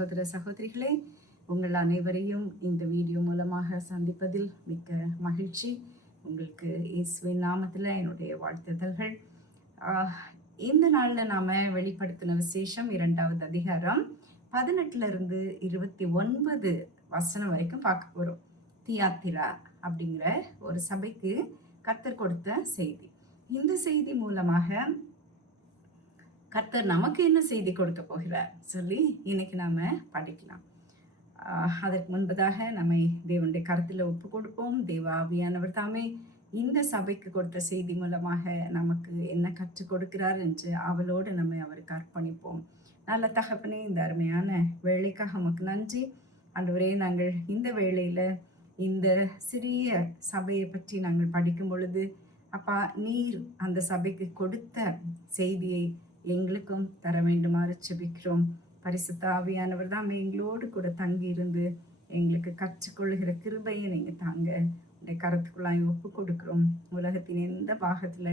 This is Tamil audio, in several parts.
சகோதர சகோதரிகளே, உங்கள் அனைவரையும் இந்த வீடியோ மூலமாக சந்திப்பதில் மிக்க மகிழ்ச்சி. உங்களுக்கு இயேசுவின் நாமத்தில் என்னுடைய வாழ்த்துதல்கள். இந்த நாளில் நாம் வெளிப்படுத்தின விசேஷம் 2வது அதிகாரம் 18 29 வசனம் வரைக்கும் பார்க்க போகிறோம். தியாத்திரா அப்படிங்கிற ஒரு சபைக்கு கர்த்தர் கொடுத்த செய்தி. இந்த செய்தி மூலமாக கர்த்தர் நமக்கு என்ன செய்தி கொடுக்க போகிறார் சொல்லி இன்னைக்கு நாம படிக்கலாம். அதற்கு முன்பதாக நம்மை தேவனுடைய கருத்தில் ஒப்பு கொடுப்போம். தேவ ஆவியானவர் தாமே இந்த சபைக்கு கொடுத்த செய்தி மூலமாக நமக்கு என்ன கற்றுக் கொடுக்கிறார் என்று அவளோடு நம்மை அவருக்கு அர்ப்பணிப்போம். நல்ல தகப்பனே, இந்த அருமையான வேலைக்காக நமக்கு நன்றி. ஆண்டவரே, நாங்கள் இந்த வேளையில இந்த சிறிய சபையை பற்றி நாங்கள் படிக்கும் பொழுது அப்பா, நீர் அந்த சபைக்கு கொடுத்த செய்தியை எங்களுக்கும் தர வேண்டுமாறு ஜெபிக்கிறோம். பரிசுத்த ஆவியானவர் தான் எங்களோடு கூட தங்கி இருந்து எங்களுக்கு கற்றுக்கொள்ளுகிற கிருபையை நீங்க தாங்க. உடைய கருத்துக்குள்ளாய் ஒப்பு கொடுக்கிறோம். உலகத்தின் எந்த பாகத்துல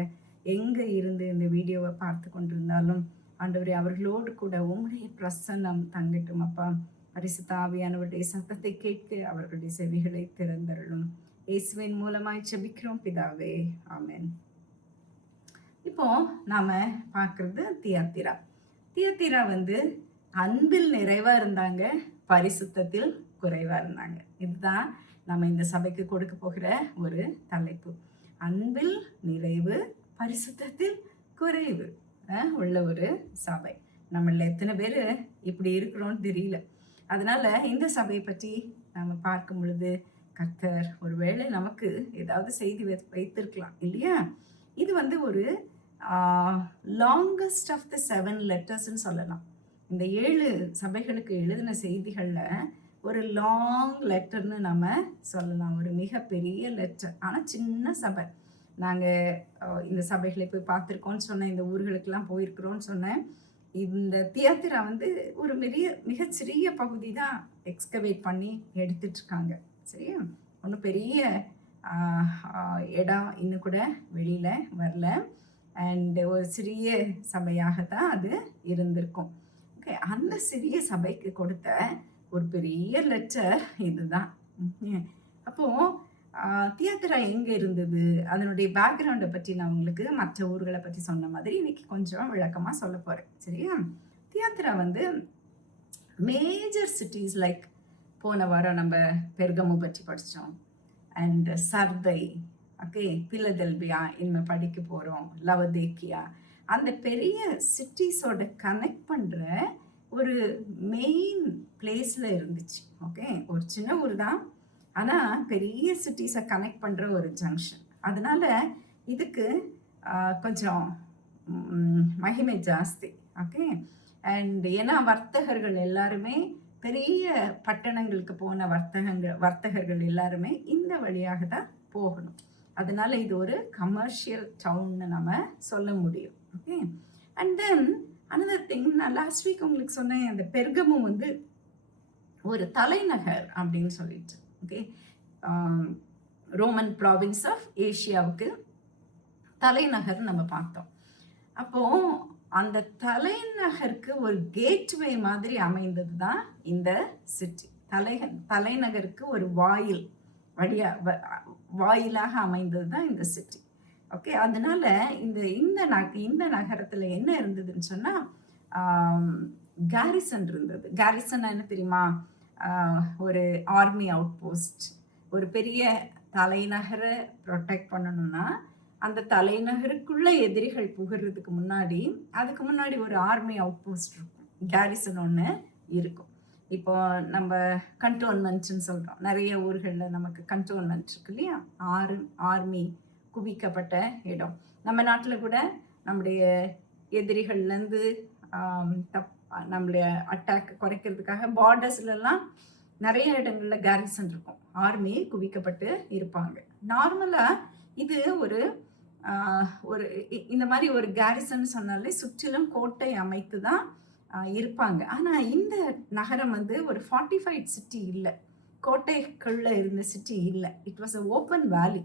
எங்க இருந்து இந்த வீடியோவை பார்த்து கொண்டிருந்தாலும் ஆண்டவரே, அவர்களோடு கூட உம்முடைய பிரசன்னம் தங்கட்டும். அப்பா, பரிசுத்த ஆவியானவருடைய சத்தத்தை கேட்க அவர்களுடைய செவிகளை திறந்தருளும். இயேசுவின் மூலமாய் ஜெபிக்கிறோம் பிதாவே, ஆமென். இப்போ நாம பார்க்கறது தியாத்திரா. தியாத்திரா அன்பில் நிறைவா இருந்தாங்க, பரிசுத்தத்தில் குறைவா இருந்தாங்க. இதுதான் நம்ம இந்த சபைக்கு கொடுக்க போகிற ஒரு தலைப்பு. அன்பில் நிறைவு, பரிசுத்தத்தில் குறைவு உள்ள ஒரு சபை. நம்மள எத்தனை பேர் இப்படி இருக்கிறோம்னு தெரியல. அதனால இந்த சபையை பற்றி நம்ம பார்க்கும் பொழுது கர்த்தர் ஒருவேளை நமக்கு ஏதாவது செய்தி வைத்திருக்கலாம் இல்லையா? இது ஒரு லாங்கஸ்ட் ஆஃப் த 7 லெட்டர்ஸ்ன்னு சொல்லலாம். இந்த 7 சபைகளுக்கு எழுதின செய்திகள்ல ஒரு லாங் லெட்டர்னு நம்ம சொல்லலாம். ஒரு மிகப்பெரிய லெட்டர். ஆனால் சின்ன சபை. நாங்கள் இந்த சபைகளை போய் பார்த்துருக்கோன்னு சொன்னேன், இந்த ஊர்களுக்கெல்லாம் போயிருக்கிறோன்னு சொன்னேன். இந்த தியாத்திரா ஒரு மிகச்சிறிய பகுதி தான் எக்ஸ்கவேட் பண்ணி எடுத்துட்டு இருக்காங்க. சரியா? ஒன்றும் பெரிய இடம் இன்னும் கூட வெளியில வரல. அண்ட் ஒரு சிறிய சபையாகத்தான் அது இருந்திருக்கும். ஓகே, அந்த சிறிய சபைக்கு கொடுத்த ஒரு பெரிய லெட்டர் இதுதான். அப்போ தியாத்திரா எங்க இருந்தது, அதனுடைய பேக்ரவுண்டை பற்றி நான் உங்களுக்கு மற்ற ஊர்களை பற்றி சொன்ன மாதிரி இன்னைக்கு கொஞ்சம் விளக்கமா சொல்ல போறேன். சரியா? தியாத்திரா மேஜர் சிட்டிஸ் லைக் போன வாரம் நம்ம பெர்கமு பற்றி படித்தோம், அண்ட் சர்தை, ஓகே, பிலதெல்பியா இனிமேல் படிக்க போகிறோம், லவதேக்கியா, அந்த பெரிய சிட்டிஸோட கனெக்ட் பண்ணுற ஒரு மெயின் பிளேஸில் இருந்துச்சு. ஓகே, ஒரு சின்ன ஊர் தான், ஆனால் பெரிய சிட்டிஸை கனெக்ட் பண்ணுற ஒரு ஜங்ஷன். அதனால இதுக்கு கொஞ்சம் மகிமை ஜாஸ்தி. ஓகே, அண்ட் ஏன்னா வர்த்தகர்கள் எல்லாருமே, பெரிய பட்டணங்களுக்கு போன வர்த்தகர்கள் எல்லாருமே இந்த வழியாக தான் போகணும். அதனால இது ஒரு கமர்ஷியல் டவுன்னு நம்ம சொல்ல முடியும். Okay, and then another thing, நான் லாஸ்ட் வீக் உங்களுக்கு சொன்னேன், அந்த பெர்கமு ஒரு தலைநகர் அப்படின்னு சொல்லிட்டு. ஓகே, ரோமன் ப்ராவின்ஸ் ஆஃப் ஏஷியாவுக்கு தலைநகர் நம்ம பார்த்தோம். அப்போ அந்த தலைநகருக்கு ஒரு கேட்வே மாதிரி அமைந்தது தான் இந்த சிட்டி. தலைநகருக்கு ஒரு வாயிலாக அமைந்தது தான் இந்த சிட்டி. ஓகே, அதனால இந்த நகரத்துல என்ன இருந்ததுன்னு சொன்னா கேரிசன் இருந்தது. கேரிசன் என்ன தெரியுமா? ஒரு ஆர்மி அவுட் போஸ்ட். ஒரு பெரிய தலைநகரை ப்ரொடெக்ட் பண்ணணும்னா அந்த தலைநகருக்குள்ள எதிரிகள் புகிறதுக்கு முன்னாடி, அதுக்கு முன்னாடி ஒரு ஆர்மி அவுட் போஸ்ட் இருக்கும், கேரிசன் ஒன்று இருக்கும். இப்போ நம்ம கண்டோன்மெண்ட்னு சொல்கிறோம். நிறைய ஊர்களில் நமக்கு கண்டோன்மெண்ட் இருக்கு இல்லையா? ஆர்மி குவிக்கப்பட்ட இடம். நம்ம நாட்டில் கூட நம்முடைய எதிரிகள்லேருந்து நம்மளுடைய அட்டாக் குறைக்கிறதுக்காக பார்டர்ஸ்லாம் நிறைய இடங்களில் கேரிசன் இருக்கும், ஆர்மி குவிக்கப்பட்டு இருப்பாங்க. நார்மலாக இது ஒரு இந்த மாதிரி ஒரு கேரிசன் சொன்னாலே சுற்றிலும் கோட்டை அமைத்து தான் இருப்பாங்க. ஆனால் இந்த நகரம் ஒரு ஃபார்ட்டிஃபைட் சிட்டி இல்லை, கோட்டைக்குள்ள இருந்த சிட்டி இல்லை. இட் வாஸ் அ ஓப்பன் வேலி,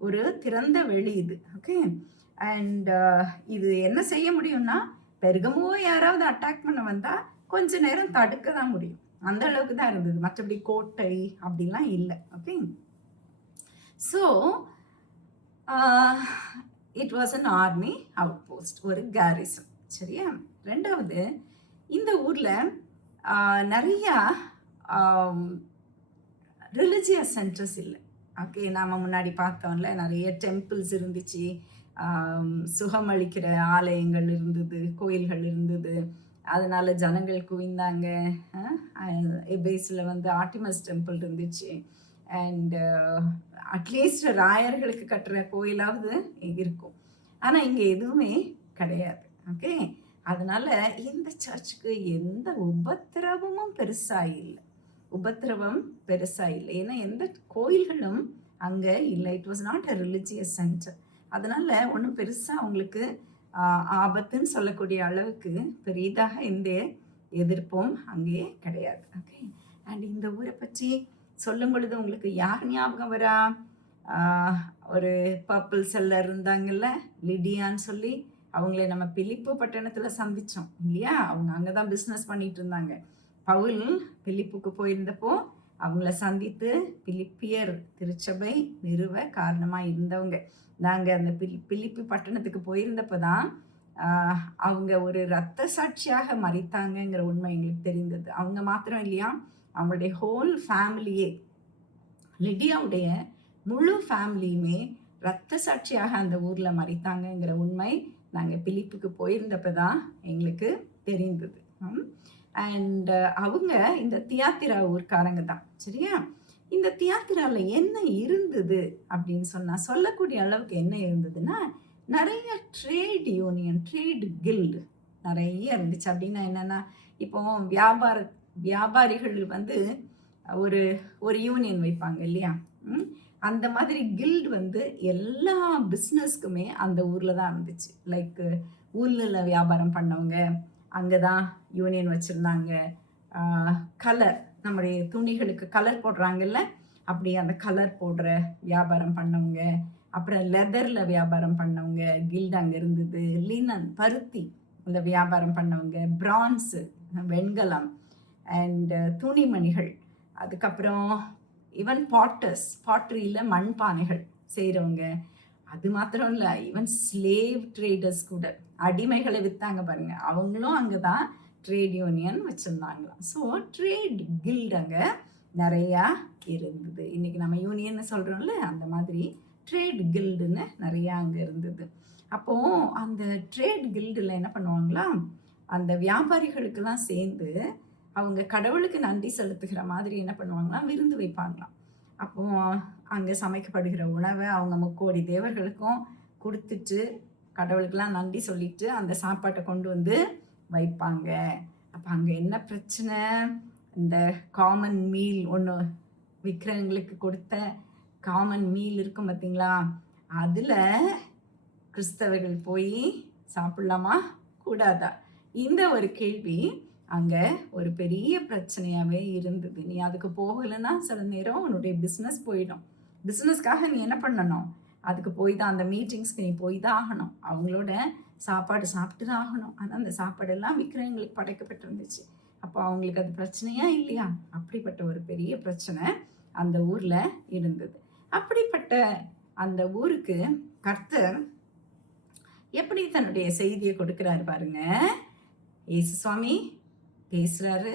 ஒரு திறந்த வெளி இது. ஓகே, அண்ட் இது என்ன செய்ய முடியும்னா, பெர்கமுவை யாராவது அட்டாக் பண்ண வந்தால் கொஞ்ச நேரம் தடுக்க தான் முடியும். அந்த அளவுக்கு தான் இருந்தது. மற்றபடி கோட்டை அப்படிலாம் இல்லை. Okay. So it was an army out post, ஒரு கேரிசன். சரியா? ரெண்டாவது, இந்த ஊரில் நிறையா ரிலிஜியஸ் சென்டர்ஸ் இல்லை. ஓகே, நாம் முன்னாடி பார்த்தோம்ல, நிறைய டெம்பிள்ஸ் இருந்துச்சு, சுகமளிக்கிற ஆலயங்கள் இருந்தது, கோயில்கள் இருந்தது. அதனால ஜனங்கள் குவிந்தாங்க. எபேஸில் வந்து ஆர்டிமஸ் டெம்பிள் இருந்துச்சு. அண்ட் அட்லீஸ்ட் ராயர்களுக்கு கட்டுற கோயிலாவது இருக்கும். ஆனால் இங்கே எதுவுமே கிடையாது. ஓகே, அதனால இந்த சர்ச்சுக்கு எந்த உபத்திரவமும் பெருசாக இல்லை. ஏன்னா எந்த கோயில்களும் அங்கே இல்லை. It was not a religious centre. அதனால ஒன்றும் பெருசாக அவங்களுக்கு ஆபத்துன்னு சொல்லக்கூடிய அளவுக்கு பெரிதாக எந்த எதிர்ப்பும் அங்கே கிடையாது. ஓகே, அண்ட் இந்த ஊரை பற்றி சொல்லும் பொழுது உங்களுக்கு யார் ஞாபகம் வரா? ஒரு பர்பிள் செல்லர் இருந்தாங்கல்ல, லிடியான்னு சொல்லி. அவங்கள நம்ம பிலிப்பு பட்டணத்தில் சந்தித்தோம் இல்லையா? அவங்க அங்கே தான் பிஸ்னஸ் பண்ணிட்டு இருந்தாங்க. பவுல் பிலிப்புக்கு போயிருந்தப்போ அவங்கள சந்தித்து பிலிப்பியர் திருச்சபை நிறுவ காரணமாக இருந்தவங்க. நாங்கள் அந்த பிலிப்பி பட்டணத்துக்கு போயிருந்தப்போ தான் அவங்க ஒரு இரத்த சாட்சியாக மறித்தாங்கங்கிற உண்மை எங்களுக்கு தெரிந்தது. அவங்க மாத்திரம் இல்லையா, அவங்களுடைய ஹோல் ஃபேமிலியே, லிடியாவுடைய முழு ஃபேமிலியுமே இரத்த சாட்சியாக அந்த ஊரில் மறித்தாங்கங்கிற உண்மை நாங்கள் பிலிப்புக்கு போயிருந்தப்போ தான் எங்களுக்கு தெரிந்தது. அண்ட் அவங்க இந்த தியாத்திரா ஊர்க்காரங்க தான். சரியா? இந்த தியாத்திராவில் என்ன இருந்தது அப்படின்னு சொல்லக்கூடிய அளவுக்கு என்ன இருந்ததுன்னா, நிறைய ட்ரேட் யூனியன், ட்ரேட் கில்டு நிறைய இருந்துச்சு. அப்படின்னா என்னென்னா, இப்போ வியாபாரிகள் வந்து ஒரு ஒரு யூனியன் வைப்பாங்க இல்லையா? அந்த மாதிரி கில்டு வந்து எல்லா பிஸ்னஸ்க்குமே அந்த ஊரில் தான் இருந்துச்சு. லைக் ஊரில் வியாபாரம் பண்ணவங்க அங்கே தான் யூனியன் வச்சுருந்தாங்க. கலர், நம்முடைய துணிகளுக்கு கலர் போடுறாங்கல்ல, அப்படி அந்த கலர் போடுற வியாபாரம் பண்ணவங்க, அப்புறம் லெதரில் வியாபாரம் பண்ணவங்க கில்டு அங்கே இருந்தது. லினன், பருத்தி இந்த வியாபாரம் பண்ணவங்க, பிரான்ஸு வெண்கலம் அண்ட் துணிமணிகள், அதுக்கப்புறம் ஈவன் பாட்ரியில் மண்பானைகள் செய்கிறவங்க. அது மாத்திரம் இல்லை, ஈவன் ஸ்லேவ் ட்ரேடர்ஸ் கூட, அடிமைகளை விற்றாங்க பாருங்க, அவங்களும் அங்கே தான் ட்ரேட் யூனியன் வச்சுருந்தாங்களாம். ஸோ ட்ரேட் கில்டு அங்கே நிறையா இருந்தது. இன்றைக்கி நம்ம யூனியன்னு சொல்கிறோம்ல, அந்த மாதிரி ட்ரேட் கில்டுன்னு நிறையா அங்கே இருந்தது. அப்போது அந்த ட்ரேட் கில்டில் என்ன பண்ணுவாங்களா, அந்த வியாபாரிகளுக்கெல்லாம் சேர்ந்து அவங்க கடவுளுக்கு நன்றி செலுத்துகிற மாதிரி என்ன பண்ணுவாங்களாம், விருந்து வைப்பாங்களாம். அப்போது அங்கே சமைக்கப்படுகிற உணவை அவங்க 3 கோடி தேவர்களுக்கும் கொடுத்துட்டு கடவுளுக்கெல்லாம் நன்றி சொல்லிட்டு அந்த சாப்பாட்டை கொண்டு வந்து வைப்பாங்க. அப்போ அங்கே என்ன பிரச்சனை, இந்த காமன் மீல் ஒன்று விற்கிறவங்களுக்கு கொடுத்த காமன் மீல் இருக்கும் பார்த்தீங்களா, அதில் கிறிஸ்தவர்கள் போய் சாப்பிடலாமா கூடாதா, இந்த ஒரு கேள்வி அங்கே ஒரு பெரிய பிரச்சனையாகவே இருந்தது. நீ அதுக்கு போகலைன்னா சில நேரம் உன்னுடைய பிஸ்னஸ் போயிடும். பிஸ்னஸ்க்காக நீ என்ன பண்ணணும், அதுக்கு போய் தான், அந்த மீட்டிங்ஸ்க்கு நீ போய் தான் ஆகணும், அவங்களோட சாப்பாடு சாப்பிட்டு தான் ஆகணும். ஆனால் அந்த சாப்பாடெல்லாம் விற்கிறவங்களுக்கு படைக்கப்பட்டிருந்துச்சு. அப்போ அவங்களுக்கு அது பிரச்சனையா இல்லையா? அப்படிப்பட்ட ஒரு பெரிய பிரச்சனை அந்த ஊரில் இருந்தது. அப்படிப்பட்ட அந்த ஊருக்கு கர்த்தர் எப்படி தன்னுடைய செய்தியை கொடுக்குறாரு பாருங்க. இயேசு சுவாமி பேசுகிறாரு,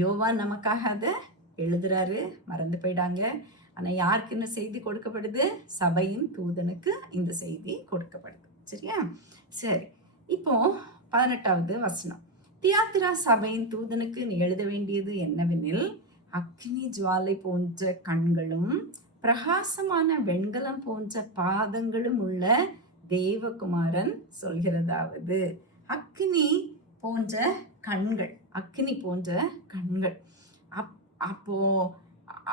யோவான் நமக்காக அதை எழுதுறாரு, மறந்து போயிடாங்க. ஆனால் யாருக்குன்னு செய்தி கொடுக்கப்படுது, சபையின் தூதனுக்கு இந்த செய்தி கொடுக்கப்படுது. சரியா? சரி, இப்போ 18வது வசனம். தியாத்திரா சபையின் தூதனுக்கு நீ எழுத வேண்டியது என்னவெனில், அக்னி ஜுவாலை போன்ற கண்களும் பிரகாசமான வெண்கலம் போன்ற பாதங்களும் உள்ள தேவகுமாரன் சொல்கிறதாவது. அக்னி போன்ற கண்கள், அக்னி போன்ற கண்கள். அப்போ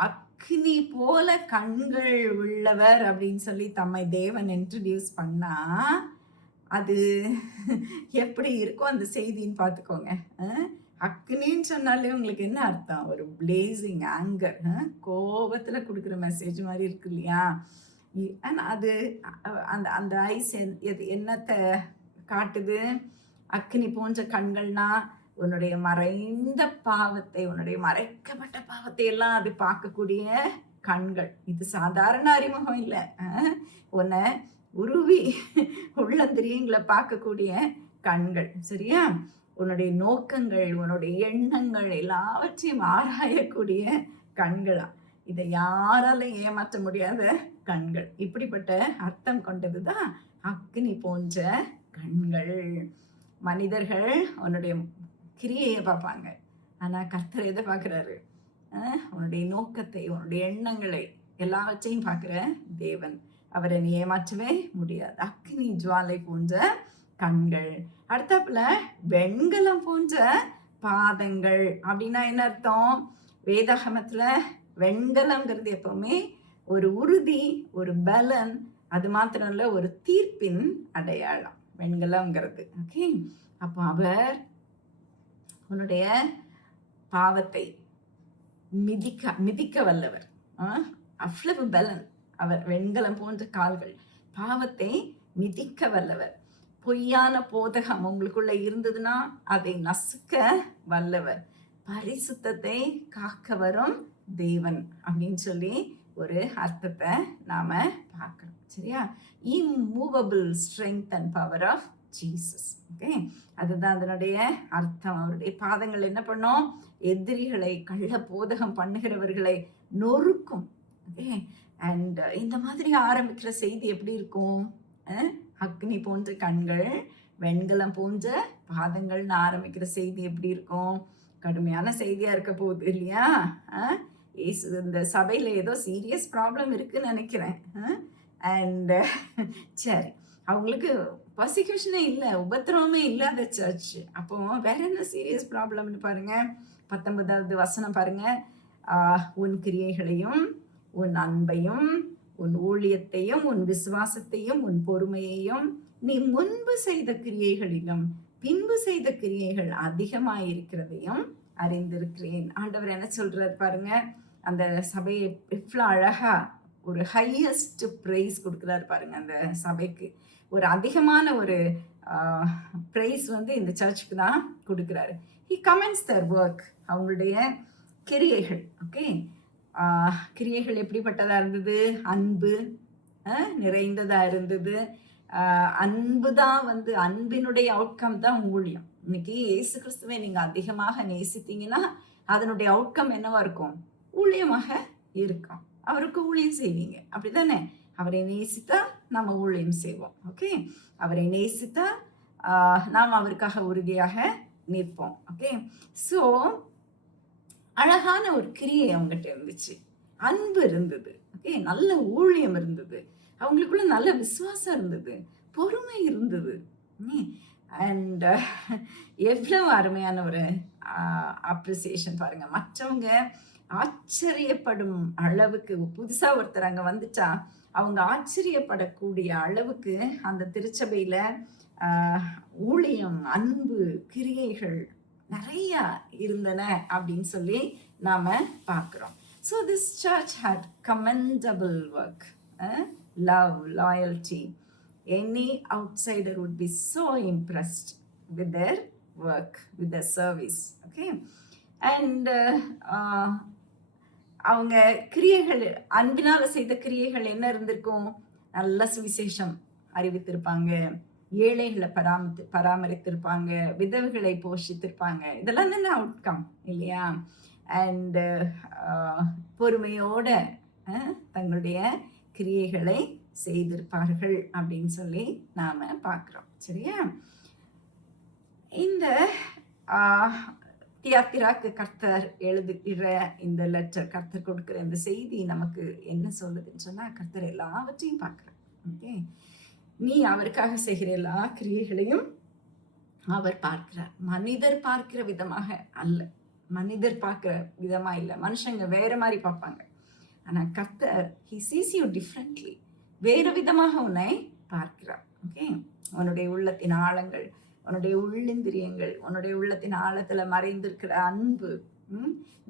அக்னி போல கண்கள் உள்ளவர் அப்படின்னு சொல்லி தம்மை தேவன் இன்ட்ரடியூஸ் பண்ணா அது எப்படி இருக்கும் அந்த செய்தின்னு பார்த்துக்கோங்க. அக்னின்னு சொன்னாலே உங்களுக்கு என்ன அர்த்தம், ஒரு பிளேசிங் ஆங்கர், கோபத்தில் கொடுக்குற மெசேஜ் மாதிரி இருக்கு இல்லையா? ஆனால் அது அந்த அந்த ஐஸ் என்னத்தை காட்டுது, அக்னி போன்ற கண்கள்னா உன்னுடைய மறைந்த பாவத்தை, உன்னுடைய மறைக்கப்பட்ட பாவத்தை எல்லாம் அது பார்க்கக்கூடிய கண்கள். இது சாதாரண அறிமுகம் இல்லை. உன்னை உருவி உள்ளந்திரியங்களை பார்க்கக்கூடிய கண்கள். சரியா? உன்னுடைய நோக்கங்கள், உன்னுடைய எண்ணங்கள் எல்லாவற்றையும் ஆராயக்கூடிய கண்களா. இதை யாராலும் ஏமாற்ற முடியாத கண்கள். இப்படிப்பட்ட அர்த்தம் கொண்டதுதான் அக்னி போன்ற கண்கள். மனிதர்கள் உன்னுடைய கிரியையை பார்ப்பாங்க, ஆனா கர்த்தர் எதை பார்க்கிறாரு? உன்னுடைய நோக்கத்தை, உன்னுடைய எண்ணங்களை எல்லாவற்றையும் பார்க்கிற தேவன். அவரை நீ ஏமாற்றவே முடியாது. அக்னி ஜுவாலை போன்ற கண்கள். அடுத்தாப்புல வெண்கலம் போன்ற பாதங்கள். அப்படின்னா என்ன அர்த்தம்? வேதாகமத்துல வெண்கலம்ங்கிறது எப்பவுமே ஒரு உறுதி, ஒரு பலன், அது மாத்திரம் இல்ல, ஒரு தீர்ப்பின் அடையாளம் வெண்கலம்ங்கிறது. ஓகே, அப்போ அவர் உன்னுடைய பாவத்தை மிதிக்க வல்லவர். அவ்வளவு பலன் அவர். வெண்கலம் போன்ற கால்கள், பாவத்தை மிதிக்க வல்லவர். பொய்யான போதகம் உங்களுக்குள்ள இருந்ததுன்னா அதை நசுக்க வல்லவர். பரிசுத்தத்தை காக்க வரும் தேவன் அப்படின்னு சொல்லி ஒரு அர்த்தத்தை நாம பார்க்கிறோம். சரியா? Immovable strength and power of Jesus. Okay, அதுதான் அதனுடைய அர்த்தம். அவருடைய பாதங்கள் என்ன பண்ணும்? எதிரிகளை, கள்ள போதகம் பண்ணுகிறவர்களை நொறுக்கும். ஓகே, அண்ட் இந்த மாதிரி ஆரம்பிக்கிற செய்தி எப்படி இருக்கும்? அக்னி போன்ற கண்கள், வெண்கலம் போன்ற பாதங்கள்னு ஆரம்பிக்கிற செய்தி எப்படி இருக்கும்? கடுமையான செய்தியா இருக்க போகுது இல்லையா? இந்த சபையில ஏதோ சீரியஸ் ப்ராப்ளம் இருக்குன்னு நினைக்கிறேன். அண்ட் சரி, அவங்களுக்கு பர்சிக்யூஷனே இல்லை, உபத்திரவமே இல்லாத சர்ச். அப்போ வேற என்ன சீரியஸ் ப்ராப்ளம்னு பாருங்க. 19வது வசனம் பாருங்க. உன் கிரியைகளையும், உன் அன்பையும், உன் ஊழியத்தையும், உன் விசுவாசத்தையும், உன் பொறுமையையும் நீ முன்பு செய்த கிரியைகளிலும் பின்பு செய்த கிரியைகள் அதிகமாயிருக்கிறதையும் அறிந்திருக்கிறேன். ஆண்டவர் என்ன சொல்றாரு பாருங்க. அந்த சபையை எவ்வளோ அழகா ஒரு ஹையஸ்ட் பிரைஸ் கொடுக்குறாரு பாருங்க. அந்த சபைக்கு ஒரு அதிகமான ஒரு பிரைஸ் இந்த சர்ச்சுக்கு தான் கொடுக்குறாரு. ஹி கமெண்ட்ஸ் தர் ஒர்க், அவங்களுடைய கிரியைகள். ஓகே, கிரியைகள் எப்படிப்பட்டதா இருந்தது? அன்பு நிறைந்ததா இருந்தது. அன்பு தான் அன்பினுடைய அவுட்கம் தான் ஊழியம். இன்னைக்கு இயேசு கிறிஸ்துவை நீங்க அதிகமாக நேசித்தீங்கன்னா அதனுடைய அவுட்கம் என்னவா இருக்கும்? ஊழியமாக இருக்கும். அவருக்கு ஊழியம் செய்வீங்க, அப்படித்தானே? அவரை நேசித்தா நம்ம ஊழியம் செய்வோம். ஓகே, அவரை நேசித்தா நாம் அவருக்காக உறுதியாக நிற்போம். ஓகே, ஸோ அழகான ஒரு கிரியை அவங்ககிட்ட இருந்துச்சு. அன்பு இருந்தது. ஓகே, நல்ல ஊழியம் இருந்தது. அவங்களுக்குள்ள நல்ல விசுவாசம் இருந்தது, பொறுமை இருந்தது. அண்ட் எவ்வளவு அருமையான ஒரு அப்ரிசியேஷன் பாருங்க. மற்றவங்க ஆச்சரியப்படும் அளவுக்கு, புதுசா ஒருத்தர் அங்க வந்துட்டா அவங்க ஆச்சரியப்படக்கூடிய அளவுக்கு அந்த திருச்சபையில ஊழியம், அன்பு, கிரியைகள் நிறைய இருந்தன அப்படின்னு சொல்லி நாம பார்க்கிறோம். So this search had commendable work, love, loyalty. Any outsider would be so impressed with their work, with their service. Okay, and அவங்க கிரியைகள், அன்பினால செய்த கிரியைகள் என்ன இருந்திருக்கும்? நல்ல சுவிசேஷம் அறிவித்திருப்பாங்க, ஏழைகளை பராமரித்திருப்பாங்க, விதவைகளை போஷித்திருப்பாங்க. இதெல்லாம் தானே அவுட்கம் இல்லையா? அண்ட் பொறுமையோட தங்களுடைய கிரியைகளை செய்திருப்பார்கள் அப்படின்னு சொல்லி நாம பார்க்கிறோம். சரியா? இந்த தியாத்திராக்கு கர்த்தர் எழுதுகிற இந்த லெட்டர், கர்த்தர் கொடுக்கிற இந்த செய்தி நமக்கு என்ன சொல்லுதுன்னு சொன்னா, கர்த்தர் எல்லாவற்றையும் பார்க்கிறார். ஓகே, நீ அவருக்காக செய்கிற எல்லா கிரியைகளையும் அவர் பார்க்கிறார். மனிதர் பார்க்கிற விதமாக அல்ல, மனிதர் பார்க்கிற விதமா இல்லை. மனுஷங்க வேற மாதிரி பார்ப்பாங்க, ஆனா கர்த்தர் he sees you differently, வேறு விதமாக உன்னை பார்க்கிறார். ஓகே, உன்னுடைய உள்ளத்தின் ஆழங்கள், உன்னுடைய உள்ளிந்திரியங்கள், உன்னுடைய உள்ளத்தின் ஆழத்துல மறைந்திருக்கிற அன்பு,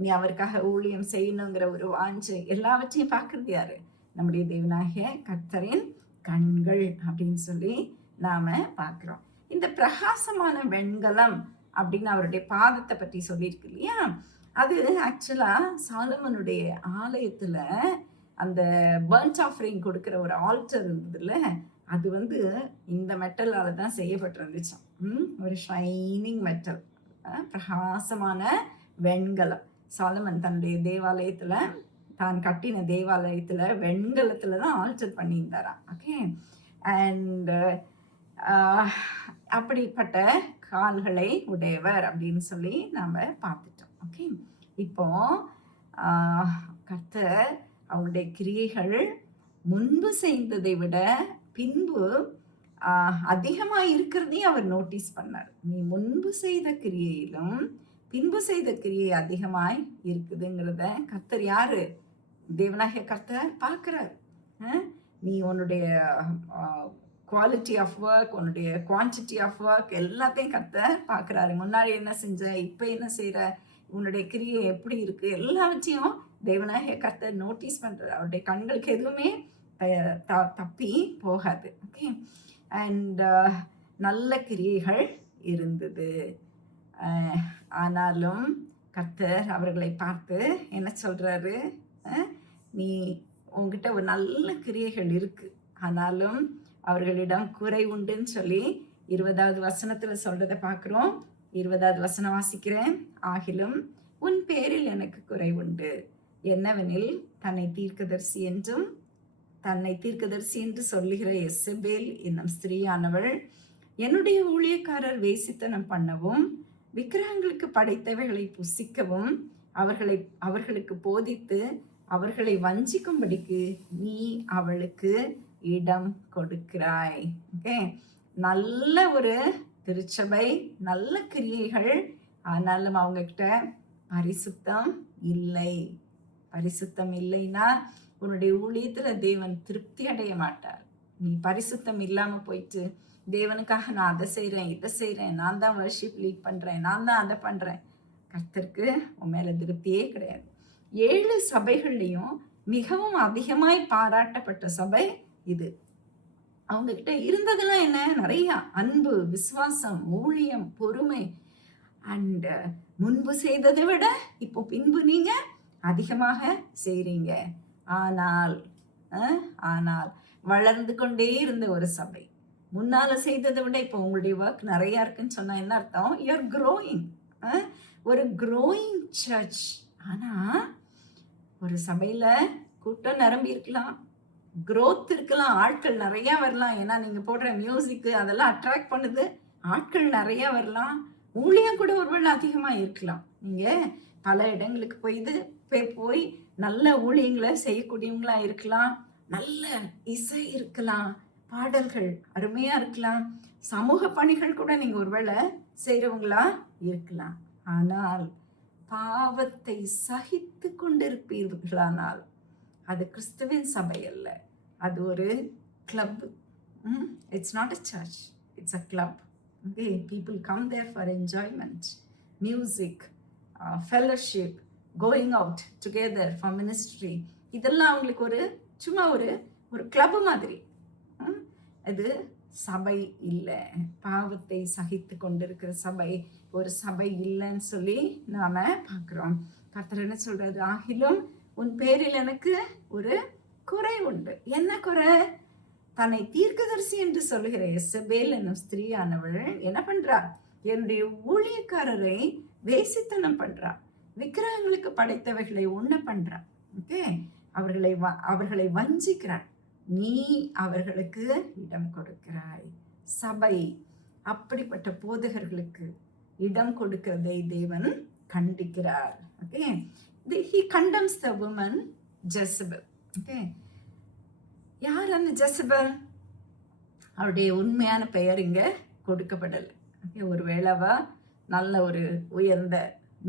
நீ அவருக்காக ஊழியம் செய்யணுங்கிற ஒரு வாஞ்சை, எல்லாவற்றையும் பார்க்கறது யாரு? நம்முடைய தேவனாகிய கர்த்தரின் கண்கள் அப்படின்னு சொல்லி நாம பார்க்கிறோம். இந்த பிரகாசமான வெண்கலம் அப்படின்னு அவருடைய பாதத்தை பற்றி சொல்லியிருக்கு இல்லையா? அது ஆக்சுவலாக சாலமனுடைய ஆலயத்தில் அந்த பர்ன்ட் ஆஃபரிங் கொடுக்குற ஒரு ஆல்டர் இருந்ததுல, அது வந்து இந்த மெட்டலால் தான் செய்யப்பட்டிருந்துச்சாம். ஒரு ஷைனிங் மெட்டல், பிரகாசமான வெண்கலம். சாலமன் தன்னுடைய தேவாலயத்தில், தான் கட்டின தேவாலயத்தில் வெண்கலத்தில் தான் ஆல்டர் பண்ணியிருந்தாராம். ஓகே. அண்ட் அப்படிப்பட்ட கால்களை உடையவர் அப்படின்னு சொல்லி நாம் பார்த்துட்டோம். ஓகே. இப்போ கர்த்தர் அவருடைய கிரியைகள் முன்பு செய்ததை விட பின்பு அதிகமாக இருக்கிறதையும் அவர் நோட்டீஸ் பண்ணார். நீ முன்பு செய்த கிரியையிலும் பின்பு செய்த கிரியை அதிகமாய் இருக்குதுங்கிறத கர்த்தர் யாரு? தேவனாகிய கர்த்தர் பார்க்குறார். நீ உன்னுடைய குவாலிட்டி ஆஃப் ஒர்க், உன்னுடைய குவான்டிட்டி ஆஃப் ஒர்க் எல்லாத்தையும் கர்த்தர் பார்க்குறாரு. முன்னாடி என்ன செஞ்ச, இப்போ என்ன செய்கிற, உன்னுடைய கிரியை எப்படி இருக்குது, எல்லாவற்றையும் தேவனாகிய கர்த்தர் நோட்டீஸ் பண்ணுறாரு. அவருடைய கண்களுக்கு எதுவுமே தப்பி போகாது. ஓகே. அண்ட் நல்ல கிரியைகள் இருந்தது. ஆனாலும் கர்த்தர் அவர்களை பார்த்து என்ன சொல்கிறாரு? நீ உங்ககிட்ட ஒரு நல்ல கிரியைகள் இருக்குது, ஆனாலும் அவர்களிடம் குறை உண்டுன்னு சொல்லி 20வது வசனத்தில் சொல்கிறத பார்க்குறோம். 20வது வசனம் வாசிக்கிறேன். ஆகிலும் உன் பேரில் எனக்கு குறை உண்டு, என்னவெனில் தன்னை தீர்க்கதரிசி என்று சொல்லுகிற எசபேல் என்னும் ஸ்திரீயானவள் என்னுடைய ஊழியக்காரர் வேசித்தனம் பண்ணவும் விக்கிரகங்களுக்கு படைத்தவைகளை புசிக்கவும் அவர்களுக்கு போதித்து அவர்களை வஞ்சிக்கும்படிக்கு நீ அவளுக்கு இடம் கொடுக்கிறாய். ஓகே. நல்ல ஒரு திருச்சபை, நல்ல கிரியைகள், ஆனாலும் அவங்கக்கிட்ட பரிசுத்தம் இல்லை. பரிசுத்தம் இல்லைன்னா உன்னுடைய ஊழியத்தில் தேவன் திருப்தி அடைய மாட்டார். நீ பரிசுத்தம் இல்லாமல் போயிட்டு தேவனுக்காக நான் அதை செய்கிறேன், இதை செய்கிறேன், நான் தான் வர்ஷிப் லீட் பண்ணுறேன், நான் தான் அதை பண்ணுறேன், கர்த்தருக்கு உன் மேலே திருப்தியே கிடையாது. 7 சபைகள்லையும் மிகவும் அதிகமாய் பாராட்டப்பட்ட சபை இது. அவங்கக்கிட்ட இருந்ததெல்லாம் என்ன? நிறையா அன்பு, விசுவாசம், ஊழியம், பொறுமை. அண்ட் முன்பு செய்ததை விட இப்போ பின்பு நீங்கள் அதிகமாக செய்கிறீங்க. ஆனால் வளர்ந்து கொண்டே இருந்த ஒரு சபை. முன்னால் செய்ததை விட இப்போ உங்களுடைய ஒர்க் நிறையா இருக்குன்னு சொன்னால் என்ன அர்த்தம்? You're growing. ஒரு க்ரோயிங் சர்ச். ஆனால் ஒரு சபையில் கூட்டம் நிரம்பி இருக்கலாம், க்ரோத் இருக்கலாம், ஆட்கள் நிறையா வரலாம். ஏன்னா நீங்கள் போடுற மியூசிக்கு அதெல்லாம் அட்ராக்ட் பண்ணுது, ஆட்கள் நிறையா வரலாம். ஊழியம் கூட ஒருவேளை அதிகமாக இருக்கலாம். நீங்கள் பல இடங்களுக்கு போய் நல்ல ஊழியங்களை செய்யக்கூடியவங்களா இருக்கலாம், நல்ல இசை இருக்கலாம், பாடல்கள் அருமையாக இருக்கலாம், சமூக பணிகள் கூட நீங்கள் ஒருவேளை செய்கிறவங்களா இருக்கலாம். ஆனால் பாவத்தை சகித்து கொண்டிருப்பீர்களானால் அது கிறிஸ்துவின் சபை அல்ல, அது ஒரு club. It's not a church, it's a club. Okay. People come there for enjoyment, music, fellowship, going out together for ministry. இதெல்லாம் அவங்களுக்கு சும்மா ஒரு கிளப் மாதிரி. இது சபை இல்லை. பாவத்தை சகித்து கொண்டிருக்கிற சபை ஒரு சபை இல்லைன்னு சொல்லி நாம் பார்க்குறோம். கர்த்தர் என்ன சொல்கிறாரு? ஆகிலும் உன் பேரில் எனக்கு ஒரு குறை உண்டு. என்ன குறை? தன்னை தீர்க்கதரிசி என்று சொல்லுகிற எசபேல் என்னும் ஸ்திரீயானவள் என்ன பண்றா? என்னுடைய ஊழியக்காரரை வேசித்தனம் பண்றா, விக்கிரகங்களுக்கு படைத்தவைகளை உண்ண பண்றா. ஓகே. அவர்களை வஞ்சிக்கிறாள். நீ அவர்களுக்கு இடம் கொடுக்கிறாய். சபை அப்படிப்பட்ட போதகர்களுக்கு இடம் கொடுக்கிறதை தேவன் கண்டிக்கிறார். Okay. He condemns the woman Jezebel. Okay. யார் அந்த ஜெசபெல்? அவருடைய உண்மையான பெயர் இங்கே கொடுக்கப்படலை. ஓகே. ஒரு வேளவா நல்ல ஒரு உயர்ந்த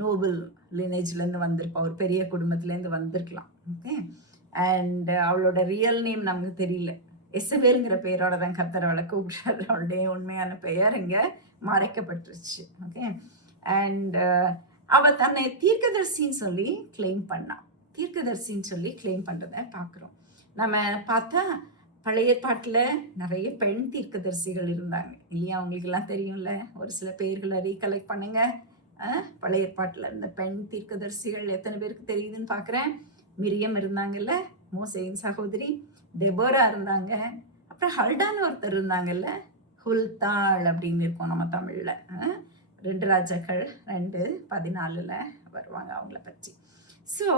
நோபல் லினேஜ்லேருந்து வந்திருப்பா, ஒரு பெரிய குடும்பத்துலேருந்து வந்திருக்கலாம். ஓகே. அண்ட் அவளோட ரியல் நேம் நமக்கு தெரியல. எசபேலுங்கிற பெயரோட தான் கர்த்தர் அவளை கூப்பிடுறாரு. அவளுடைய உண்மையான பெயர் இங்கே மறைக்கப்பட்டுருச்சு. ஓகே. அண்ட் அவள் தன்னை தீர்க்கதரிசின்னு சொல்லி கிளைம் பண்ணான். தீர்க்கதரிசின்னு சொல்லி கிளைம் பண்ணுறத பார்க்குறோம். நம்ம பார்த்தா பழைய ஏற்பாட்டில் நிறைய பெண் தீர்க்கதரிசிகள் இருந்தாங்க இல்லையா? அவங்களுக்கெல்லாம் தெரியும்ல. ஒரு சில பேர்களை ரீகலெக்ட் பண்ணுங்க. பழைய ஏற்பாட்டில் இருந்த பெண் தீர்க்கதரிசிகள் எத்தனை பேருக்கு தெரியுதுன்னு பார்க்குறேன். மிரியம் இருந்தாங்கல்ல, மோசேயின் சகோதரி. டெபோரா இருந்தாங்க. அப்புறம் ஹல்டான்னு ஒருத்தர் இருந்தாங்கல்ல, ஹுல்தாள் அப்படின்னு இருக்கும் நம்ம தமிழில். 2 ராஜாக்கள் 2:14 வருவாங்க அவங்கள பற்றி. ஸோ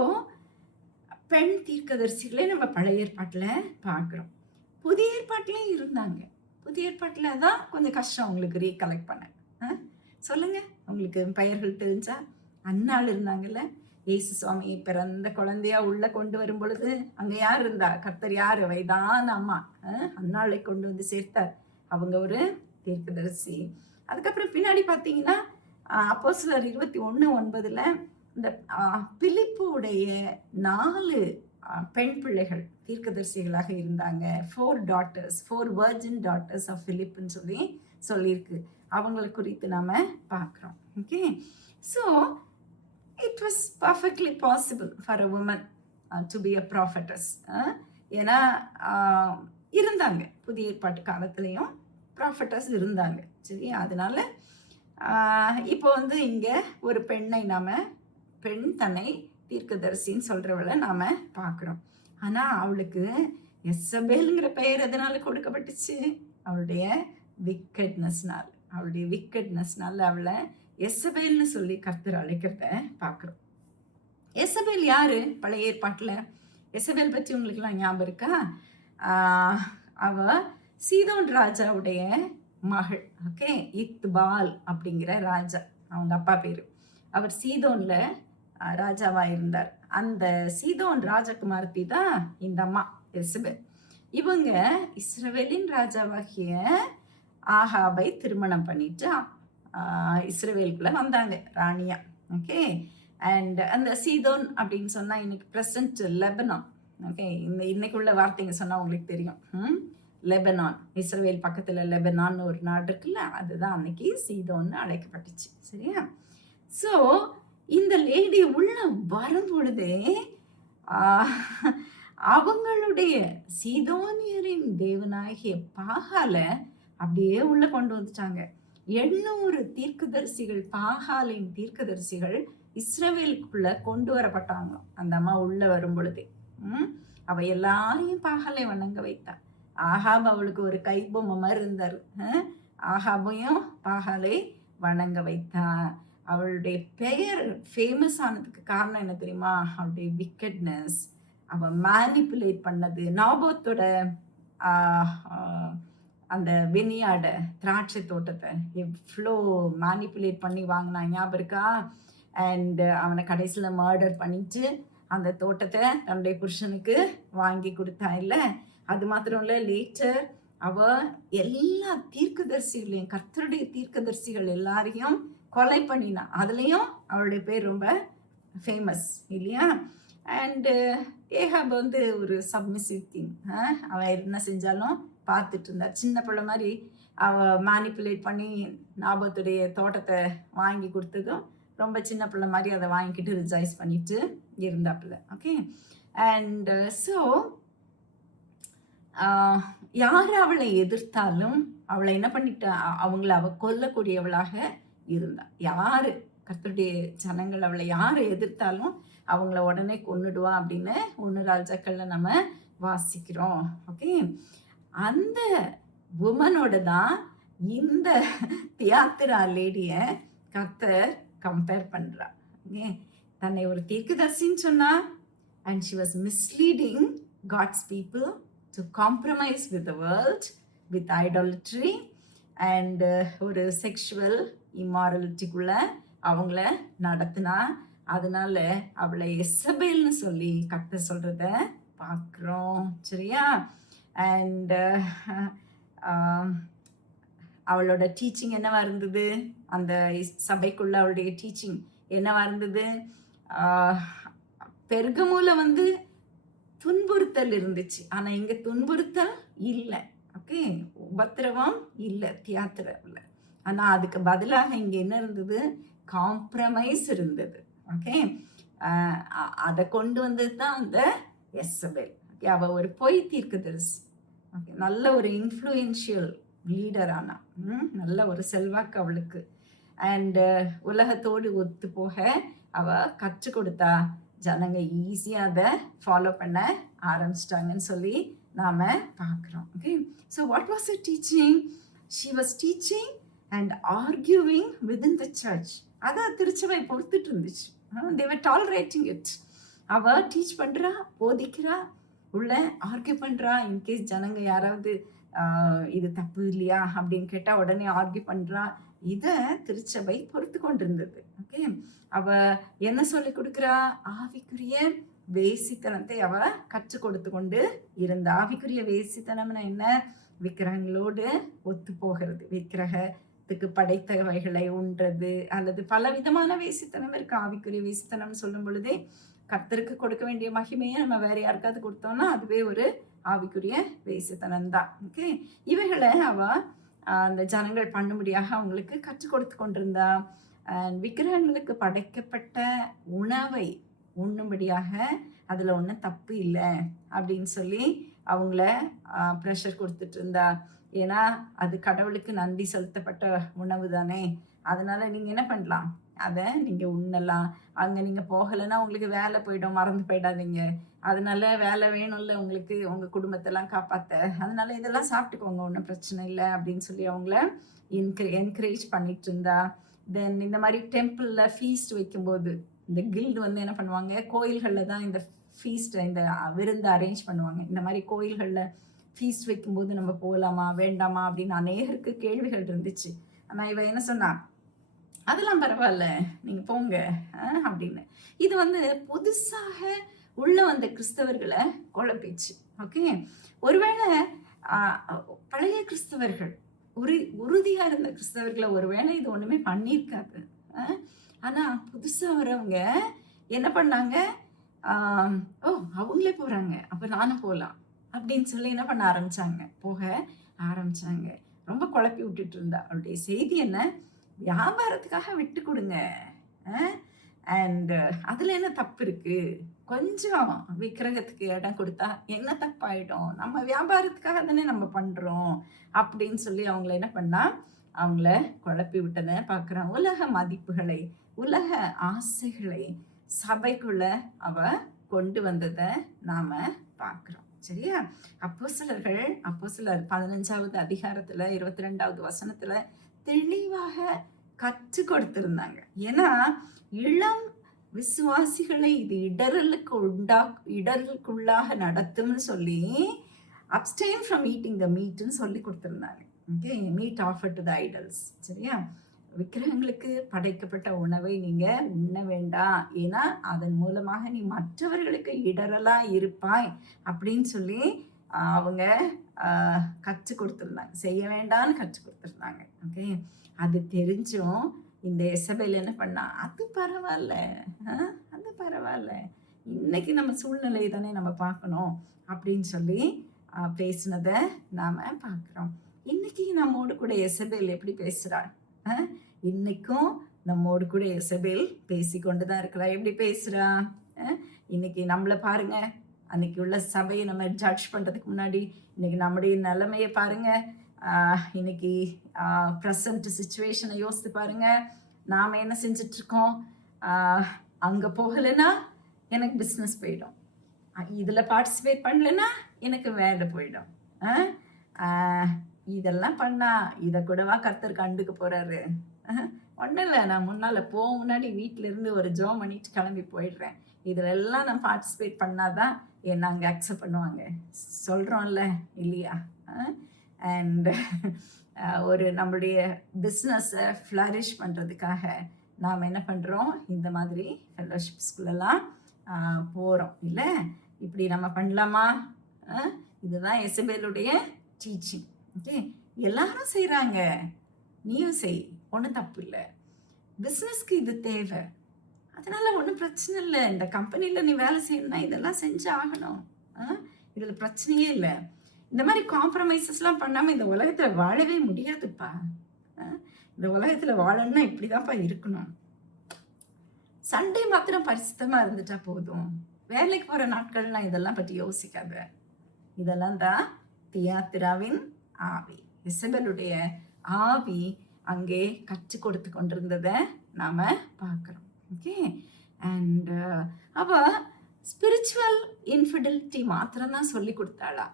பெண் தீர்க்கதரிசிகளே நம்ம பழைய ஏற்பாட்டில் பார்க்குறோம். புதிய ஏற்பாட்டிலையும் இருந்தாங்க. புதிய ஏற்பாட்டில் தான் கொஞ்சம் கஷ்டம் உங்களுக்கு ரீகலெக்ட் பண்ண. சொல்லுங்க, உங்களுக்கு பெயர்கள் தெரிஞ்சா? அன்னாள் இருந்தாங்கல்ல, இயேசு சுவாமி பிறந்த குழந்தையா உள்ள கொண்டு வரும் பொழுது அங்க யார் இருந்தா? கர்த்தர் யாரு? வயதான அம்மா அன்னாளை கொண்டு வந்து சேர்த்தார். அவங்க ஒரு தீர்க்கதரிசி. அதுக்கப்புறம் பின்னாடி பார்த்தீங்கன்னா அப்போஸ்தலர் 21:9 இந்த பிலிப்புடைய 4 பெண் பிள்ளைகள் தீர்க்கதரிசிகளாக இருந்தாங்க. 4 virgin daughters of Philipன்னு சொல்லியிருக்கு. அவங்களை குறித்து நாம பார்க்குறோம். Okay, so it was perfectly possible for a woman to be a prophetess. ஏன்னா இருந்தாங்க, புதிய ஏற்பாட்டு காலத்துலேயும் ப்ராஃபட்டஸ் இருந்தாங்க. சரி, அதனால இப்போ வந்து இங்கே ஒரு பெண் தன்னை தீர்க்கதரிசின்னு சொல்கிறவளை நாம் பார்க்குறோம். ஆனால் அவளுக்கு எசபேலுங்கிற பெயர் எதனால கொடுக்கப்பட்டுச்சு? அவளுடைய விக்கெட்னஸ்னால அவளை எசபேல்னு சொல்லி கர்த்தர் அழைக்கிறத பார்க்குறோம். எசபேல் யாரு பழைய ஏற்பாட்டில்? எசபேல் பற்றி உங்களுக்குலாம் ஞாபகம் இருக்கா? அவ சீதோன் ராஜாவுடைய மகள். ஓகே, இத்பால் அப்படிங்கிற ராஜா, அவங்க அப்பா பேர். அவர் சீதோன்ல ராஜாவா இருந்தார். அந்த சீதோன் ராஜகுமாரத்தி தான் இந்த அம்மா எசபேல். இவங்க இஸ்ரவேலின் ராஜாவாகிய ஆகாபை திருமணம் பண்ணிட்டு இஸ்ரவேலுக்குள்ள வந்தாங்க ராணியா. ஓகே, அண்ட் அந்த சீதோன் அப்படின்னு சொன்னா இன்னைக்கு பிரசன்ட் லெபனான். ஓகே, இன்னைக்குள்ள வார்த்தைங்க சொன்னா உங்களுக்கு தெரியும். லெபனான், இஸ்ரவேல் பக்கத்துல லெபனான் ஒரு நாடு இருக்குல்ல, அதுதான் அன்னைக்கு சீதோன்னு அழைக்கப்பட்டுச்சு. சரியா? ஸோ இந்த லேடி உள்ள வரும் பொழுதே அவங்களுடைய சீதோனியரின் தேவனாகிய பாகால அப்படியே உள்ள கொண்டு வந்துட்டாங்க. 800 தீர்க்கதரிசிகள், பாகாலின் தீர்க்கதரிசிகள் இஸ்ரவேலுக்குள்ள கொண்டு வரப்பட்டாங்க. அந்த அம்மா உள்ள வரும் பொழுதே அவ எல்லாரையும் பாகாலை வணங்க வைத்தா. ஆகாப் அவளுக்கு ஒரு கைபொம்மை மாதிரி இருந்தாரு. ஆகாபையும் பாகாலை வணங்க வைத்தா. அவளுடைய பெயர் ஃபேமஸ் ஆனதுக்கு காரணம் என்ன தெரியுமா? அவளுடைய விக்கெட்னஸ். அவள் மேனிப்புலேட் பண்ணது. நாபோத்தோட அந்த வெனியாட திராட்சை தோட்டத்தை எவ்வளோ மேனிப்புலேட் பண்ணி வாங்கினா ஞாபகம் இருக்கா? அண்ட் அவனை கடைசியில் மர்டர் பண்ணிட்டு அந்த தோட்டத்தை தன்னுடைய புருஷனுக்கு வாங்கி கொடுத்தா இல்லை? அது மாத்திரம் இல்லை, லேட்டர் அவ எல்லா தீர்க்கதரிசிகளையும், கர்த்தருடைய தீர்க்கதரிசிகள் எல்லாரையும் கொலை பண்ணினா. அதுலேயும் அவளுடைய பேர் ரொம்ப ஃபேமஸ் இல்லையா? அண்டு ஏகாப் வந்து ஒரு சப்மிசிவ் திங். அவன் என்ன செஞ்சாலும் பார்த்துட்டு இருந்தார். சின்ன பிள்ளை மாதிரி அவள் மேனிப்புலேட் பண்ணி நாபத்துடைய தோட்டத்தை வாங்கி கொடுத்ததும் ரொம்ப சின்ன பிள்ளை மாதிரி அதை வாங்கிக்கிட்டு ரிஜாய்ஸ் பண்ணிட்டு இருந்தாப்புல. ஓகே, அண்ட் ஸோ யார் அவளை எதிர்த்தாலும் அவளை என்ன பண்ணிட்டா? அவங்கள அவ கொல்லக்கூடியவளாக இருந்தா. யாரு கர்த்தருடைய ஜனங்கள் அவளை யாரை எதிர்த்தாலும் அவங்கள உடனே கொன்னுடுவா அப்படின்னு 1 ராஜாக்கள்ல நம்ம வாசிக்கிறோம். ஓகே, அந்த உமனோட தான் இந்த தியாத்திரா லேடிய கர்த்தர் கம்பேர் பண்றா. ஓகே, தன்னை ஒரு தீர்க்கதரிசின்னு சொன்னா, and she was misleading God's people to compromise with the world, with idolatry and ஒரு செக்ஷுவல் இம்மாரலிட்டிக்குள்ள அவங்கள நடத்தினா. அதனால அவளை எசபேல்னு சொல்லி கர்த்தர் சொல்றத பார்க்குறோம். சரியா? அண்ட் அவளோட டீச்சிங் என்னவா இருந்தது? அந்த சபைக்குள்ள அவளுடைய டீச்சிங் என்னவா இருந்தது? பெர்கமுல வந்து துன்புறுத்தல் இருந்துச்சு, ஆனா இங்க துன்புறுத்தல் இல்லை. ஓகே, உபத்திரவம் இல்லை தியாத்திரவில். ஆனா அதுக்கு பதிலாக இங்க என்ன இருந்தது? காம்ப்ரமைஸ் இருந்தது. ஓகே, அதை கொண்டு வந்தது தான் அந்த எசபேல். ஓகே, அவ ஒரு பொய் தீர்க்கதரிசி. ஓகே, நல்ல ஒரு இன்ஃப்ளூயன்ஷியல் லீடர் ஆனா. நல்ல ஒரு செல்வாக்கு அவளுக்கு. அண்டு உலகத்தோடு ஒத்து போக அவ கற்றுக் கொடுத்தா. ஜனங்க ஈஸியாக அதை ஃபாலோ பண்ண ஆரம்பிச்சிட்டாங்கன்னு சொல்லி நாம் பார்க்குறோம். Okay, so what was a teaching? She was teaching and arguing within the church. அதை திருச்சபை பொறுத்துட்டு இருந்துச்சு. தே வர் டாலரேட்டிங் இட். அவ டீச் பண்ணுறா, போதிக்கிறா, உள்ள ஆர்கியூ பண்ணுறா. இன்கேஸ் ஜனங்க யாராவது இது தப்பு இல்லையா அப்படின்னு கேட்டால் உடனே ஆர்கியூ பண்ணுறா. இதை திருச்சபை பொறுத்து கொண்டிருந்தது. ஓகே, அவ என்ன சொல்லி கொடுக்குறா? ஆவிக்குரிய வேசித்தனத்தை அவ கற்றுக் கொடுத்து கொண்டு இருந்த. ஆவிக்குரிய வேசித்தனம்னா என்ன? விக்கிரகங்களோடு ஒத்து போகிறது, விக்கிரகத்துக்கு படைத்தவைகளை உண்றது, அல்லது பல விதமான வேசித்தனம் இருக்கு. ஆவிக்குரிய வேசித்தனம் சொல்லும் பொழுதே கர்த்தருக்கு கொடுக்க வேண்டிய மகிமையை நம்ம வேற யாருக்காவது கொடுத்தோம்னா அதுவே ஒரு ஆவிக்குரிய வேசித்தனம் தான். ஓகே, இவைகளை அவ அந்த ஜனங்கள் பண்ணும்படியாக அவங்களுக்கு கற்றுக் கொடுத்து கொண்டிருந்தா. விக்கிரகங்களுக்கு படைக்கப்பட்ட உணவை உண்ணும்படியாக அதில் ஒன்றும் தப்பு இல்லை அப்படின்னு சொல்லி அவங்கள ப்ரெஷர் கொடுத்துட்டு இருந்தா. ஏன்னா அது கடவுளுக்கு நன்றி செலுத்தப்பட்ட உணவு தானே, அதனால நீங்கள் என்ன பண்ணலாம், அதை நீங்கள் உண்ணலாம். அங்கே நீங்கள் போகலைன்னா உங்களுக்கு வேலை போயிடும், மறந்து போயிடாதீங்க. அதனால வேலை வேணும்ல உங்களுக்கு, உங்கள் குடும்பத்தெல்லாம் காப்பாற்ற, அதனால இதெல்லாம் சாப்பிட்டுக்கோங்க, ஒன்றும் பிரச்சனை இல்லை அப்படின்னு சொல்லி அவங்கள என்கரேஜ் பண்ணிட்டு இருந்தா. தென் இந்த மாதிரி டெம்பிளில் ஃபீஸ்ட் வைக்கும்போது இந்த கில்டு வந்து என்ன பண்ணுவாங்க, கோயில்களில் தான் இந்த ஃபீஸ்ட்டை, இந்த விருந்து அரேஞ்ச் பண்ணுவாங்க. இந்த மாதிரி கோயில்களில் ஃபீஸ்ட் வைக்கும்போது நம்ம போகலாமா வேண்டாமா அப்படின்னு அநேகருக்கு கேள்விகள் இருந்துச்சு. ஆனால் இவ என்ன சொன்னா, அதெல்லாம் பரவாயில்ல, நீங்கள் போங்க அப்படின்னு. இது வந்து புதுசாக உள்ள வந்த கிறிஸ்தவர்களை குழப்பிச்சு. ஓகே, ஒருவேளை பழைய கிறிஸ்தவர்கள், உறுதியாக இருந்த கிறிஸ்தவர்களை ஒருவேளை இது ஒன்றுமே பண்ணியிருக்காது. ஆனால் புதுசாக வரவங்க என்ன பண்ணாங்க, ஓ அவங்களே போகிறாங்க அப்போ நானும் போகலாம் அப்படின்னு சொல்லி என்ன பண்ண ஆரம்பித்தாங்க, போக ஆரம்பித்தாங்க. ரொம்ப குழப்பி விட்டுட்டு இருந்தா. அவருடைய செய்தி என்ன, வியாபாரத்துக்காக விட்டு கொடுங்க, அண்டு அதில் என்ன தப்பு இருக்குது, கொஞ்சம் விக்கிரகத்துக்கு இடம் கொடுத்தா என்ன தப்பாயிடும், நம்ம வியாபாரத்துக்காக தானே நம்ம பண்ணுறோம் அப்படின்னு சொல்லி அவங்கள என்ன பண்ணா, அவங்கள குழப்பி விட்டதை பார்க்குறோம். உலக மதிப்புகளை, உலக ஆசைகளை சபைக்குள்ள அவ கொண்டு வந்ததை நாம் பார்க்குறோம். சரியா? அப்போஸ்தலர்கள் 15வது அதிகாரத்தில் 22வது வசனத்தில் தெளிவாக கற்றுக் கொடுத்திருந்தாங்க. ஏன்னா இளம் விசுவாசிகளை இது இடர்களுக்குள்ளாக நடத்தும்னு சொல்லி அப்ஸ்டெயின் ஃப்ரம் ஈட்டிங் த மீட்னு சொல்லி கொடுத்துருந்தாங்க. Okay, meet offer to the idols. சரியா? விக்கிரகங்களுக்கு படைக்கப்பட்ட உணவை நீங்கள் உண்ண வேண்டாம், ஏன்னா அதன் மூலமாக நீ மற்றவர்களுக்கு இடரலாக இருப்பாய் அப்படின்னு சொல்லி அவங்க கற்றுக் கொடுத்துருந்தாங்க, செய்ய வேண்டாம்னு கற்றுக் கொடுத்துருந்தாங்க. ஓகே, அது தெரிஞ்சும் இந்த எசபேல் என்ன பண்ணா, அது பரவாயில்ல, அது பரவாயில்ல, இன்னைக்கு நம்ம சூழ்நிலை தானே நம்ம பார்க்கணும் அப்படின்னு சொல்லி பேசினதை நாம் பார்க்குறோம். இன்னைக்கு நம்மோடு கூட எசபேல் எப்படி பேசுகிறார்? இன்னைக்கும் நம்மோடு கூட எசபேல் பேசி கொண்டு தான் இருக்கிறா. எப்படி பேசுகிறா? இன்னைக்கு நம்மளை பாருங்க, அன்னைக்கு உள்ள சபையை நம்ம ஜட்ஜ் பண்ணுறதுக்கு முன்னாடி இன்னைக்கு நம்முடைய நிலைமையை பாருங்க, இன்னைக்கு ப்ரெசண்ட் சுச்சுவேஷனை யோசித்து பாருங்க. நாம் என்ன செஞ்சிட்ருக்கோம், அங்கே போகலைன்னா எனக்கு பிஸ்னஸ் போயிடும், இதில் பார்ட்டிசிபேட் பண்ணலைன்னா எனக்கு வேலை போயிடும், இதெல்லாம் பண்ணா இதை கூடவா கர்த்தர் கண்டுக்க போகிறாரு? ஒன்றும் இல்லை, நான் முன்னாடி வீட்டிலேருந்து ஒரு ஜோம் பண்ணிட்டு கிளம்பி போயிடுறேன், இதில் எல்லாம் நான் பார்ட்டிசிபேட் பண்ணாதான் என்ன அங்கே அக்செப்ட் பண்ணுவாங்க, சொல்கிறோம்ல இல்லையா? அண்டு ஒரு நம்மளுடைய பிஸ்னஸை ஃப்ளரிஷ் பண்ணுறதுக்காக நாம் என்ன பண்ணுறோம், இந்த மாதிரி ஃபெல்லோஷிப் ஸ்கூலெல்லாம் போகிறோம் இல்லை? இப்படி நம்ம பண்ணலாமா? இதுதான் எசபேலுடைய டீச்சிங். ஓகே, எல்லாரும் செய்கிறாங்க, நீயும் செய், ஒன்றும் தப்பு இல்லை. பிஸ்னஸ்க்கு இது தேவை, அதனால் ஒன்றும் பிரச்சனை இல்லை. இந்த கம்பெனியில் நீ வேலை செய்யணும்னா இதெல்லாம் செஞ்சு ஆகணும், இதில் பிரச்சனையே இல்லை. இந்த மாதிரி காம்ப்ரமைசஸ்லாம் பண்ணாமல் இந்த உலகத்தில் வாழவே முடியாதுப்பா. இந்த உலகத்தில் வாழணும்னா இப்படி தான்ப்பா இருக்கணும். சண்டே மாத்திரம் பரிசுத்தமாக இருந்துட்டா போதும், வேலைக்கு போகிற நாட்கள்லாம் இதெல்லாம் பற்றி யோசிக்காத. இதெல்லாம் தான் தியாத்திராவின் ஆவி, இசபெலுடைய ஆவி அங்கே கற்றுக் கொடுத்து கொண்டிருந்ததை நாம பார்க்கிறோம். ஓகே. அண்ட் அவ ஸ்பிரிச்சுவல் இன்ஃபிடெலிட்டி மாத்திரம்தான் சொல்லி கொடுத்தாளா?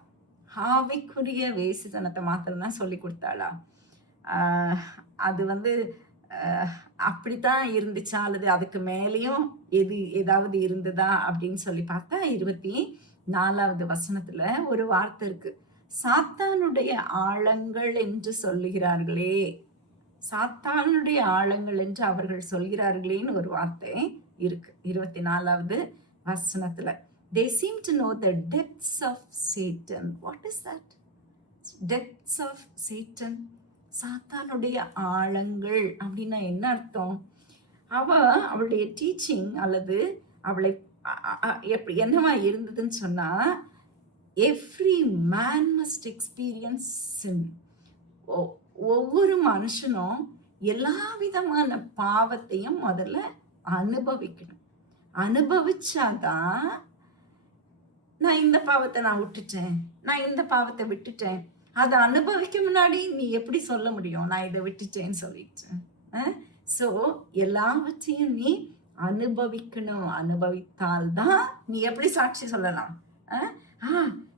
ஆவிக்குரிய வேசித்தனத்தை மாத்திரம்தான் சொல்லி கொடுத்தாளா? அது அப்படித்தான் இருந்துச்சா, அல்லது அதுக்கு மேலேயும் ஏதாவது இருந்ததா அப்படின்னு சொல்லி பார்த்தா 24வது வசனத்துல ஒரு வார்த்தை இருக்கு. சாத்தானுடைய ஆழங்கள் என்று சொல்லுகிறார்களே, சாத்தானுடைய ஆழங்கள் என்று அவர்கள் சொல்கிறார்களேன்னு ஒரு வார்த்தை இருக்கு 24வது வசனத்துல. They seem to know the depths of Satan. What is that? Depths of Satan. சாத்தானுடைய ஆழங்கள் அப்படின்னா என்ன அர்த்தம்? அவளுடைய டீச்சிங் அல்லது அவளை எப்படி என்னவா இருந்ததுன்னு சொன்னா, எவ்ரி மேன் மஸ்ட் எக்ஸ்பீரியன்ஸ் சின். ஒவ்வொரு மனுஷனும் எல்லா விதமான பாவத்தையும் முதல்ல அனுபவிக்கணும். அனுபவிச்சாதான் நான் இந்த பாவத்தை நான் விட்டுட்டேன், நான் இந்த பாவத்தை விட்டுட்டேன். அதை அனுபவிக்க முன்னாடி நீ எப்படி சொல்ல முடியும் நான் இதை விட்டுட்டேன்னு சொல்லிட்டு? ஸோ எல்லாவற்றையும் நீ அனுபவிக்கணும். அனுபவித்தால்தான் நீ எப்படி சாட்சி சொல்லலாம்?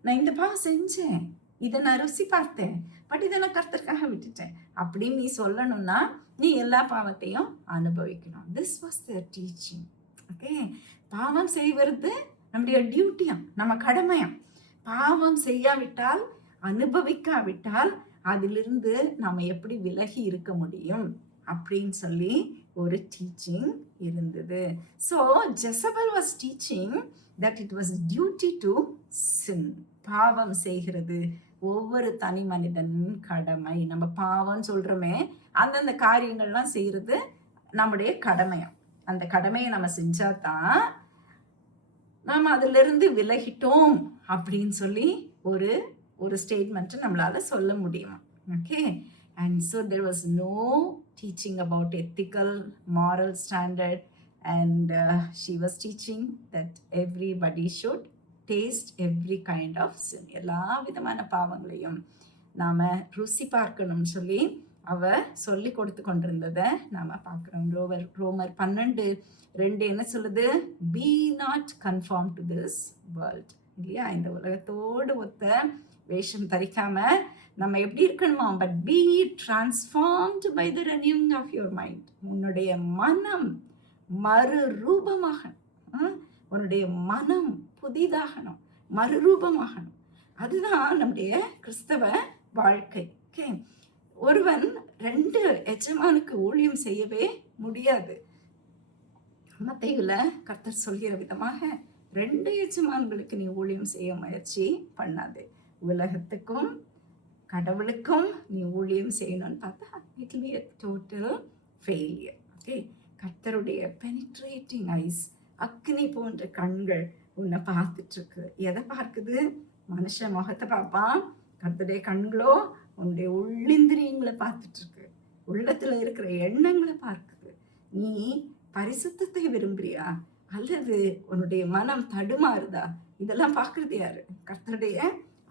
நான் இந்த பாவம் செஞ்சேன், இதை நான் ருசி பார்த்தேன், பட் இதை நான் கர்த்தருக்காக விட்டுட்டேன் அப்படின்னு நீ சொல்லணும்னா நீ எல்லா பாவத்தையும் அனுபவிக்கணும். This was the teaching. Okay. பாவம் செய்வது நம்முடைய டியூட்டியாம், நம்ம கடமையாம். பாவம் செய்யாவிட்டால், அனுபவிக்காவிட்டால் அதிலிருந்து நாம எப்படி விலகி இருக்க முடியும் அப்படின்னு சொல்லி ஒரு டீச்சிங் இருந்தது. So Jezebel was teaching that it was duty to sin. பாவம் செய்கிறது ஒவ்வொரு தனி மனிதனின் கடமை. நம்ம பாவம் சொல்றோமே, அந்தந்த காரியங்கள்லாம் செய்யறது நம்முடைய கடமையாம். அந்த கடமையை நம்ம செஞ்சாதான் நாம் அதுல இருந்து விலகிட்டோம் அப்படின்னு சொல்லி ஒரு ஸ்டேட்மெண்ட் நம்மளால சொல்ல முடியும். Okay. And so there was no teaching about ethical moral standard, and she was teaching that everybody should taste every kind of sin. எல்லா விதமான பாவங்களையும் நாம ருசி பார்க்கணும்னு சொல்லி அவ சொல்லி கொடுத்து கொண்டிருந்ததை நாம பார்க்கிறோம். ரோமர் 12:2 என்ன சொல்லுது? Be not conform to this world. இல்லையா? இந்த உலகத்தோடு ஒத்த வேஷம் தரிக்காம நம்ம எப்படி இருக்கணுமா? But be transformed by the renewing of your mind. உன்னுடைய மனம் மறுரூபமாகணும். உன்னுடைய மனம் புதிதாகணும், மறுரூபமாகணும். அதுதான் நம்முடைய கிறிஸ்தவ வாழ்க்கை. ஓகே. ஒருவன் 2 எஜமானுக்கு ஊழியம் செய்யவே முடியாது. மத்தேயுல கர்த்தர் சொல்கிற விதமாக 2 எஜமான்களுக்கு நீ ஊழியம் செய்ய முயற்சி பண்ணாது. உலகத்துக்கும் கடவுளுக்கும் நீ ஊழியம் செய்யணும்னு பார்த்தா it will be a total failure. Okay. கர்த்தருடைய பெனிட்ரேட்டிங் ஐஸ், அக்னி போன்ற கண்கள் உன்னை பார்த்துட்டு இருக்கு. எதை பார்க்குது? மனுஷன் முகத்தை பார்ப்பான். கர்த்தருடைய கண்களோ உன்னுடைய உள்ளிந்திரியங்களை பார்த்துட்டு இருக்கு, உள்ளத்துல இருக்கிற எண்ணங்களை பார்க்குது. நீ பரிசுத்தத்தை விரும்புறியா அல்லது உன்னுடைய மனம் தடுமாறுதா? இதெல்லாம் பார்க்கறது யாரு? கர்த்தருடைய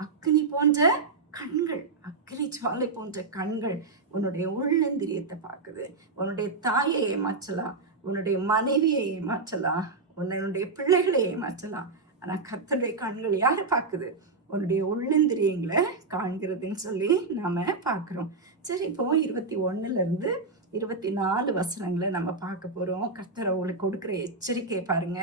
அக்னி போன்ற கண்கள், அக்னி ஜுவாலை போன்ற கண்கள் உன்னுடைய உள்ளந்திரியத்தை பார்க்குது. உன்னுடைய தாயை ஏமாற்றலாம், உன்னுடைய மனைவியை ஏமாற்றலாம், உன்னுடைய பிள்ளைகளை ஏமாற்றலாம். ஆனா கர்த்தருடைய கண்கள் யாரை பார்க்குது? உன்னுடைய உள்ளந்திரியங்களை காண்கிறதுன்னு சொல்லி நாம பார்க்கிறோம். சரி, இப்போ 21 24 வசனங்களை நம்ம பார்க்க போறோம். கர்த்தர் அவளுக்கு கொடுக்கிற எச்சரிக்கையை பாருங்க.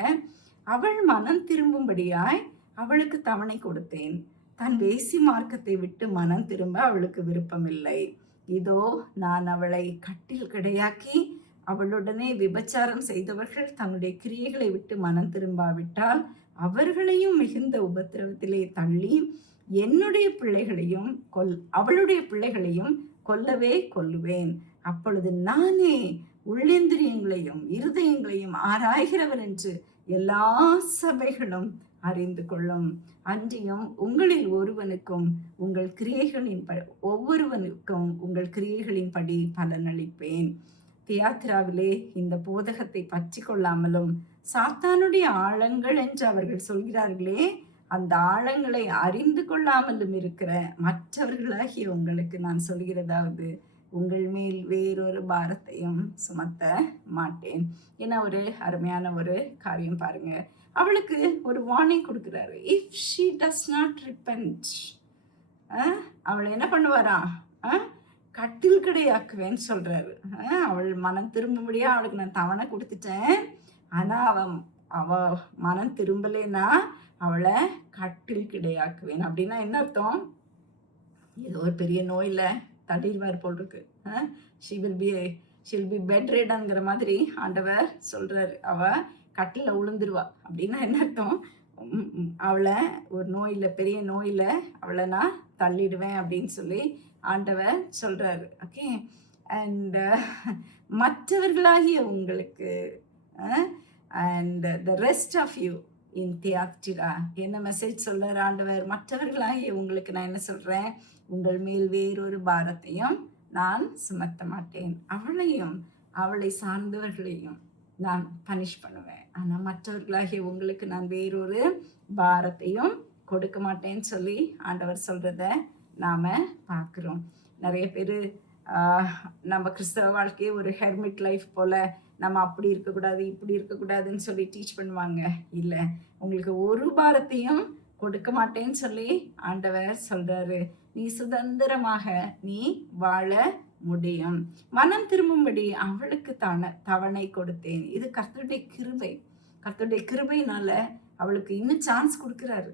அவள் மனம் திரும்பும்படியாய் அவளுக்கு தவணை கொடுத்தேன். தன் வேசி மார்க்கத்தை விட்டு மனம் திரும்ப அவளுக்கு விருப்பமில்லை. இதோ நான் அவளை கட்டில் கிடையாக்கி அவளுடனே விபச்சாரம் செய்தவர்கள் தன்னுடைய கிரியைகளை விட்டு மனம் திரும்பாவிட்டால் அவர்களையும் மிகுந்த உபத்திரவத்திலே தள்ளி என்னுடைய பிள்ளைகளையும் அவளுடைய பிள்ளைகளையும் கொல்லவே கொல்லுவேன். அப்பொழுது நானே உள்ளேந்திரியங்களையும் இருதயங்களையும் ஆராய்கிறவன் என்று எல்லா சபைகளும் அறிந்து கொள்ளும். அன்றியும் உங்களில் ஒருவனுக்கும் உங்கள் கிரியைகளின் ஒவ்வொருவனுக்கும் உங்கள் கிரியைகளின்படி பலனளிப்பேன். தியாத்திராவிலே இந்த போதகத்தை பற்றி கொள்ளாமலும் சாத்தானுடைய ஆழங்கள் என்று அவர்கள் சொல்கிறார்களே அந்த ஆழங்களை அறிந்து கொள்ளாமலும் இருக்கிற மற்றவர்களாகிய உங்களுக்கு நான் சொல்கிறதாவது, உங்கள் மேல் வேறொரு பாரத்தையும் சுமத்த மாட்டேன். ஏன்னா ஒரு அருமையான ஒரு காரியம் பாருங்க. அவளுக்கு ஒரு வார்னிங் கொடுக்குறாரு. If she does not repent, அவள் என்ன பண்ணுவாரா? கட்டில் கிடையாக்குவேன்னு சொல்றாரு. அவள் மனம் திரும்பும்படியா அவளுக்கு நான் தவணை கொடுத்துட்டேன். ஆனா அவ மனம் திரும்பலைன்னா அவளை கட்டில் கிடையாக்குவேன். அப்படின்னா என்ன அர்த்தம்? ஏதோ ஒரு பெரிய நோயில தட்டிடுவார் போல் இருக்கு. ஷில் பி பெட் ரெடன்ங்கிற மாதிரி ஆண்டவர் சொல்றாரு. அவ கட்டில உளுந்துருவா. அப்படின்னா என்ன அர்த்தம்? அவளை ஒரு நோயில, பெரிய நோயில அவளை நான் தள்ளிடுவேன் அப்படின்னு சொல்லி ஆண்டவர் சொல்றாரு. ஓகே. அண்ட் மற்றவர்களாகிய உங்களுக்கு and the rest of you in Thyatira என்ன மெசேஜ் சொல்றாரு ஆண்டவர்? மற்றவர்களாகிய உங்களுக்கு நான் என்ன சொல்றேன்? உங்கள் மேல் வேறொரு பாரத்தையும் நான் சுமத்த மாட்டேன். அவளையும் அவளை சார்ந்தவர்களையும் நான் பனிஷ் பண்ணுவேன். ஆனால் மற்றவர்களாகிய உங்களுக்கு நான் வேறொரு பாரத்தையும் கொடுக்க மாட்டேன்னு சொல்லி ஆண்டவர் சொல்றத நாம பார்க்குறோம். நிறைய பேர் நம்ம கிறிஸ்தவ வாழ்க்கையை ஒரு ஹெர்மிட் லைஃப் போல, நம்ம அப்படி இருக்கக்கூடாது இப்படி இருக்கக்கூடாதுன்னு சொல்லி டீச் பண்ணுவாங்க. இல்லை, உங்களுக்கு ஒரு பாரத்தையும் கொடுக்க மாட்டேன்னு சொல்லி ஆண்டவர் சொல்றாரு. நீ சுதந்திரமாக நீ வாழ முடியும். மனம் திரும்பும்படி அவளுக்கு தவணை கொடுத்தேன். இது கர்த்தருடைய கிருபை. கர்த்தருடைய கிருபையினால அவளுக்கு இன்னும் சான்ஸ் கொடுக்குறாரு.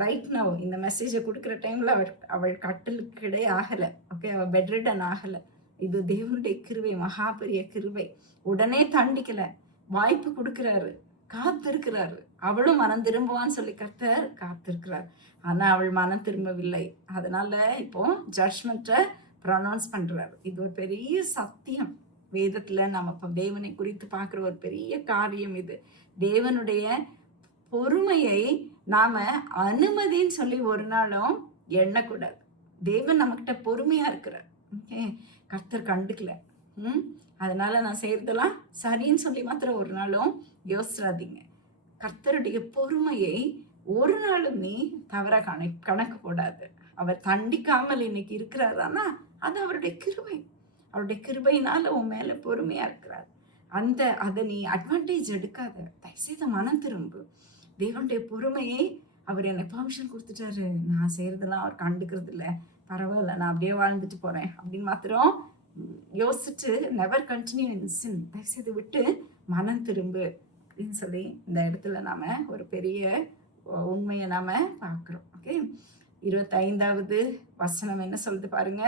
ரைட் நவ் இந்த மெசேஜை கொடுக்குற டைம்ல அவள் கட்டிலுக்கு கிடையே ஆகலை. ஓகே, அவள் பெட்ரிடன் ஆகலை. இது தேவனுடைய கிருபை, மகா பெரிய கிருபை. உடனே தண்டிக்கல, வாய்ப்பு கொடுக்குறாரு, காத்திருக்கிறாரு. அவளும் மனம் திரும்புவான்னு சொல்லி கர்த்தர் காத்திருக்கிறார். ஆனா அவள் மனம் திரும்பவில்லை. அதனால இப்போ ஜட்ஜ்மெண்ட்டை ப்ரொனவுன்ஸ் பண்றாரு. இது ஒரு பெரிய சத்தியம். வேதத்துல நம்ம தேவனை குறித்து பார்க்குற ஒரு பெரிய காரியம் இது. தேவனுடைய பொறுமையை நாம அனுமதின்னு சொல்லி ஒரு நாளும் எண்ணக்கூடாது. தேவன் நம்மகிட்ட பொறுமையா இருக்கிறார். ஓகே, கர்த்தர் கண்டுக்கல. அதனால நான் செய்யறதெல்லாம் சரின்னு சொல்லி மாத்திரம் ஒரு நாளும் யோசிராதீங்க. கர்த்தருடைய பொறுமையை ஒரு நாளும் நீ தவற கணக்கு போடாது. அவர் தண்டிக்காமல் இன்னைக்கு இருக்கிறாரானா அது அவருடைய கிருபை. அவருடைய கிருபையினால உன் மேல பொறுமையா இருக்கிறார். அதை நீ அட்வான்டேஜ் எடுக்காத. தயவுசெய்து மனம் திரும்பு. தேவனுடைய பொறுமையை அவர் எனக்கு பர்மிஷன் கொடுத்துட்டாரு, நான் செய்யறதெல்லாம் அவர் கண்டுக்கிறது இல்லை, பரவாயில்ல நான் அப்படியே வாழ்ந்துட்டு போறேன் அப்படின்னு மாத்திரம் யோசிச்சுட்டு நெவர் கண்டினியூ இன் சின். தயவுசெய்து விட்டு மனம் திரும்பு அப்படின்னு சொல்லி இந்த இடத்துல நாம ஒரு பெரிய உண்மையை நாம பார்க்குறோம். ஓகே, 25வது வசனம் என்ன சொல்லுது பாருங்க.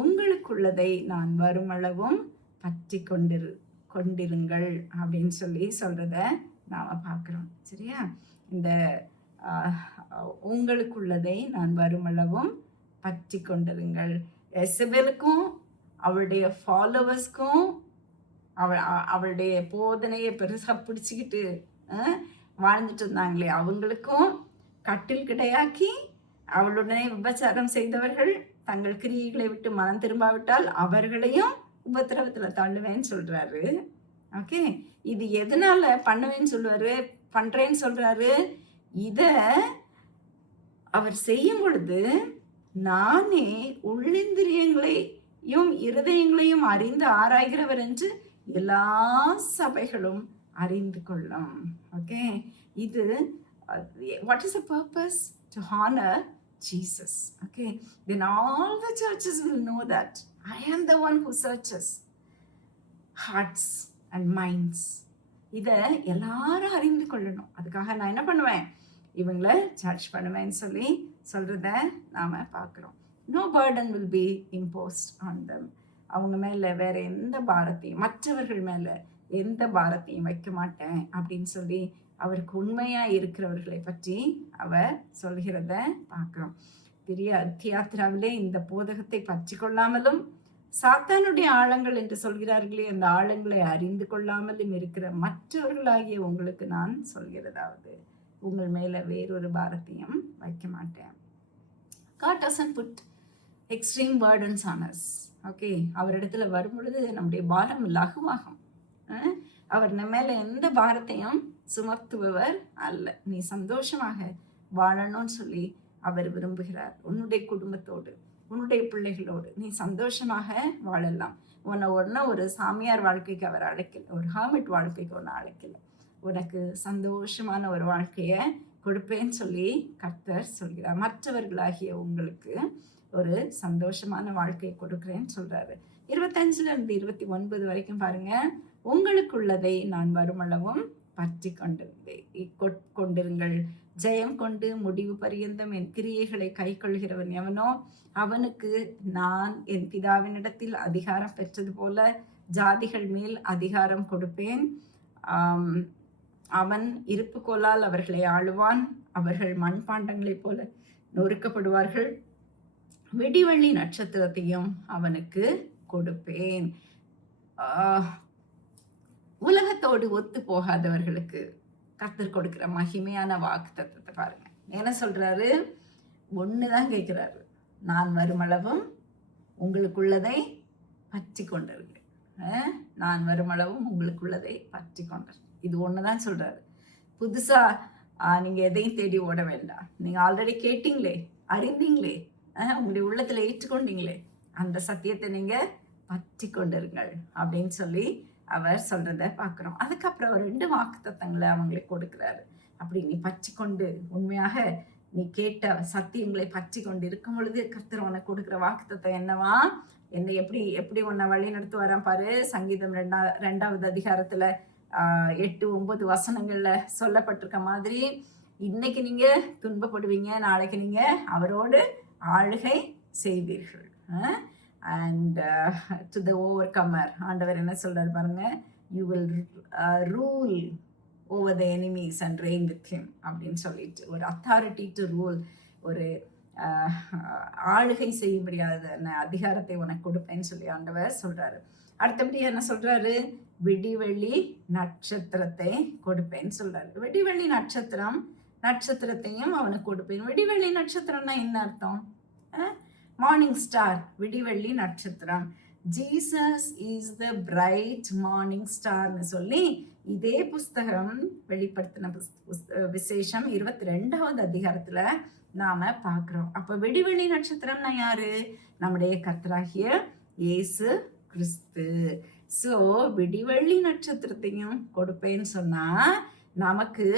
உங்களுக்குள்ளதை நான் வருமளவும் பற்றி கொண்டிருங்கள் அப்படின்னு சொல்லி சொல்றத நாம பார்க்குறோம். சரியா? இந்த உங்களுக்குள்ளதை நான் வருமளவும் பற்றி கொண்டிருங்கள். எசபேலுக்கும் அவளுடைய ஃபாலோவர்ஸ்க்கும் அவளுடைய போதனையை பெருசா பிடிச்சிக்கிட்டு வாழ்ந்துட்டு இருந்தாங்களே, அவங்களுக்கும் கட்டில் கிடையாக்கி அவளுடனே விபச்சாரம் செய்தவர்கள் தங்கள் கிரியைகளை விட்டு மனம் திரும்பாவிட்டால் அவர்களையும் உபத்திரவத்துல தள்ளுவேன்னு சொல்றாரு. ஓகே, இது எதனால பண்றேன்னு சொல்றாரு? இத அவர் செய்யும் பொழுது நானே உள்ளிந்திரியங்களையும் இருதயங்களையும் அறிந்து ஆராய்கிறவர் என்று எல்லா சபைகளும் அறிந்து கொள்ளும். ஓகே, இது what is the purpose? To honor Jesus. Okay, then all the churches will know that I am the one who searches hearts and minds. இதை எல்லாரும் அறிந்து கொள்ளணும். அதுக்காக நான் என்ன பண்ணுவேன்? இவங்களை சர்ச் பண்ணுவேன்னு சொல்லி சொல்றத நாம பார்க்குறோம். No burden will be imposed on them. அவங்க மேல வேற எந்த பாரத்தையும், மற்றவர்கள் மேல எந்த பாரத்தையும் வைக்க மாட்டேன் அப்படின்னு சொல்லி அவருக்கு உண்மையா இருக்கிறவர்களை பற்றி அவர் சொல்கிறத பார்க்கிறோம். தியாத்திராவிலே இந்த போதகத்தை பற்றி கொள்ளாமலும் சாத்தானுடைய ஆழங்கள் என்று சொல்கிறார்களே, அந்த ஆழங்களை அறிந்து கொள்ளாமலும் இருக்கிற மற்றவர்களாகிய உங்களுக்கு நான் சொல்கிறதாவது, உங்கள் மேல வேறொரு பாரத்தையும் வைக்க மாட்டேன். God doesn't put extreme burdens on us. Okay, அவரிடத்துல வரும் பொழுது நம்முடைய பாரம் லகுவாகும். அவர் நம்ம மேல எந்த பாரத்தையும் சுமத்துபவர் அல்ல. நீ சந்தோஷமாக வாழணும்னு சொல்லி அவர் விரும்புகிறார். உன்னுடைய குடும்பத்தோடு, உன்னுடைய பிள்ளைகளோடு நீ சந்தோஷமாக வாழலாம். உன்னை ஒரு சாமியார் வாழ்க்கைக்கு அவர் அழைக்கல, ஒரு ஹார்மிட் வாழ்க்கைக்கு ஒன்று அழைக்கல. உனக்கு சந்தோஷமான ஒரு வாழ்க்கையை கொடுப்பேன்னு சொல்லி கர்த்தர் சொல்கிறார். மற்றவர்களாகிய உங்களுக்கு ஒரு சந்தோஷமான வாழ்க்கையை கொடுக்குறேன்னு சொல்றாரு. 25 இருந்து 29 வரைக்கும் பாருங்க. உங்களுக்குள்ளதை நான் வருமளவும் பற்றி கொண்டிருங்கள். ஜெயம் கொண்டு முடிவு பரியந்தம் என் கிரியைகளை கை கொள்கிறவன் எவனோ அவனுக்கு நான் என் பிதாவினிடத்தில் அதிகாரம் பெற்றது போல ஜாதிகள் மேல் அதிகாரம் கொடுப்பேன். அவன் இருப்புக்கோலால் அவர்களை ஆளுவான். அவர்கள் மண்பாண்டங்களைப் போல நொறுக்கப்படுவார்கள். வெடிவள்ளி நட்சத்திரத்தையும் அவனுக்கு கொடுப்பேன். உலகத்தோடு ஒத்து போகாதவர்களுக்கு கர்த்தர் கொடுக்கிற மகிமையான வாக்குத்தத்தத்தை பாருங்க. என்ன சொல்றாரு? ஒண்ணுதான் கேட்கிறாரு, நான் வருமளவும் உங்களுக்குள்ளதை பற்றி கொண்டிருங்க. நான் வருமளவும் உங்களுக்குள்ளதை பற்றி கொண்டிருங்க. இது ஒண்ணுதான் சொல்றாரு. புதுசா நீங்க எதையும் தேடி ஓட வேண்டாம். நீங்க ஆல்ரெடி கேட்டீங்களே, அறிந்தீங்களே, உங்களுடைய உள்ளத்துல ஏற்றுக்கொண்டீங்களே, அந்த சத்தியத்தை நீங்க பற்றி கொண்டிருங்கள் அப்படின்னு சொல்லி அவர் சொல்றத பார்க்குறோம். அதுக்கப்புறம் அவர் 2 வாக்குத்தத்தங்களை அவங்களுக்கு கொடுக்குறாரு. அப்படி நீ பற்றி கொண்டு உண்மையாக நீ கேட்ட சத்தியங்களை பற்றி கொண்டு இருக்கும் பொழுது கர்த்தர் உனக்கு கொடுக்குற வாக்குத்தத்தம் என்னவா? என்னை எப்படி உன்னை வழி நடத்துவாராம் பாரு. சங்கீதம் 2வது அதிகாரத்துல 8-9 வசனங்கள்ல சொல்லப்பட்டிருக்க மாதிரி, இன்னைக்கு நீங்க துன்பப்படுவீங்க, நாளைக்கு நீங்க அவரோடு ஆளுகை செய்வீர்கள். அண்ட் டு த ஓவர்கமர் ஆண்டவர் என்ன சொல்றாரு பாருங்க, you will rule over the enemies and rain with him அப்படின்னு சொல்லிட்டு, ஒரு அத்தாரிட்டி டு ரூல், ஒரு ஆளுகை செய்ய முடியாத அதிகாரத்தை உனக்கு கொடுப்பேன்னு சொல்லி ஆண்டவர் சொல்றாரு. அடுத்தபடி என்ன சொல்றாரு? விடிவெள்ளி நட்சத்திரத்தை கொடுப்பேன்னு சொல்றாரு. விடிவெள்ளி நட்சத்திரத்தையும் அவனுக்கு கொடுப்பேன். விடிவெள்ளி நட்சத்திரம்னா என்ன அர்த்தம்? மார்னிங் ஸ்டார், விடிவெள்ளி நட்சத்திரம். Jesus is the bright morning ஸ்டார்னு சொல்லி இதே புஸ்தகம் வெளிப்படுத்தின விசேஷம் 22வது அதிகாரத்துல நாம பார்க்கிறோம். அப்ப விடிவெள்ளி நட்சத்திரம்னா யாரு? நம்முடைய கர்த்தராகிய இயேசு கிறிஸ்து. சோ விடிவெள்ளி நட்சத்திரத்தையும் கொடுப்பேன்னு சொன்னா நமக்கு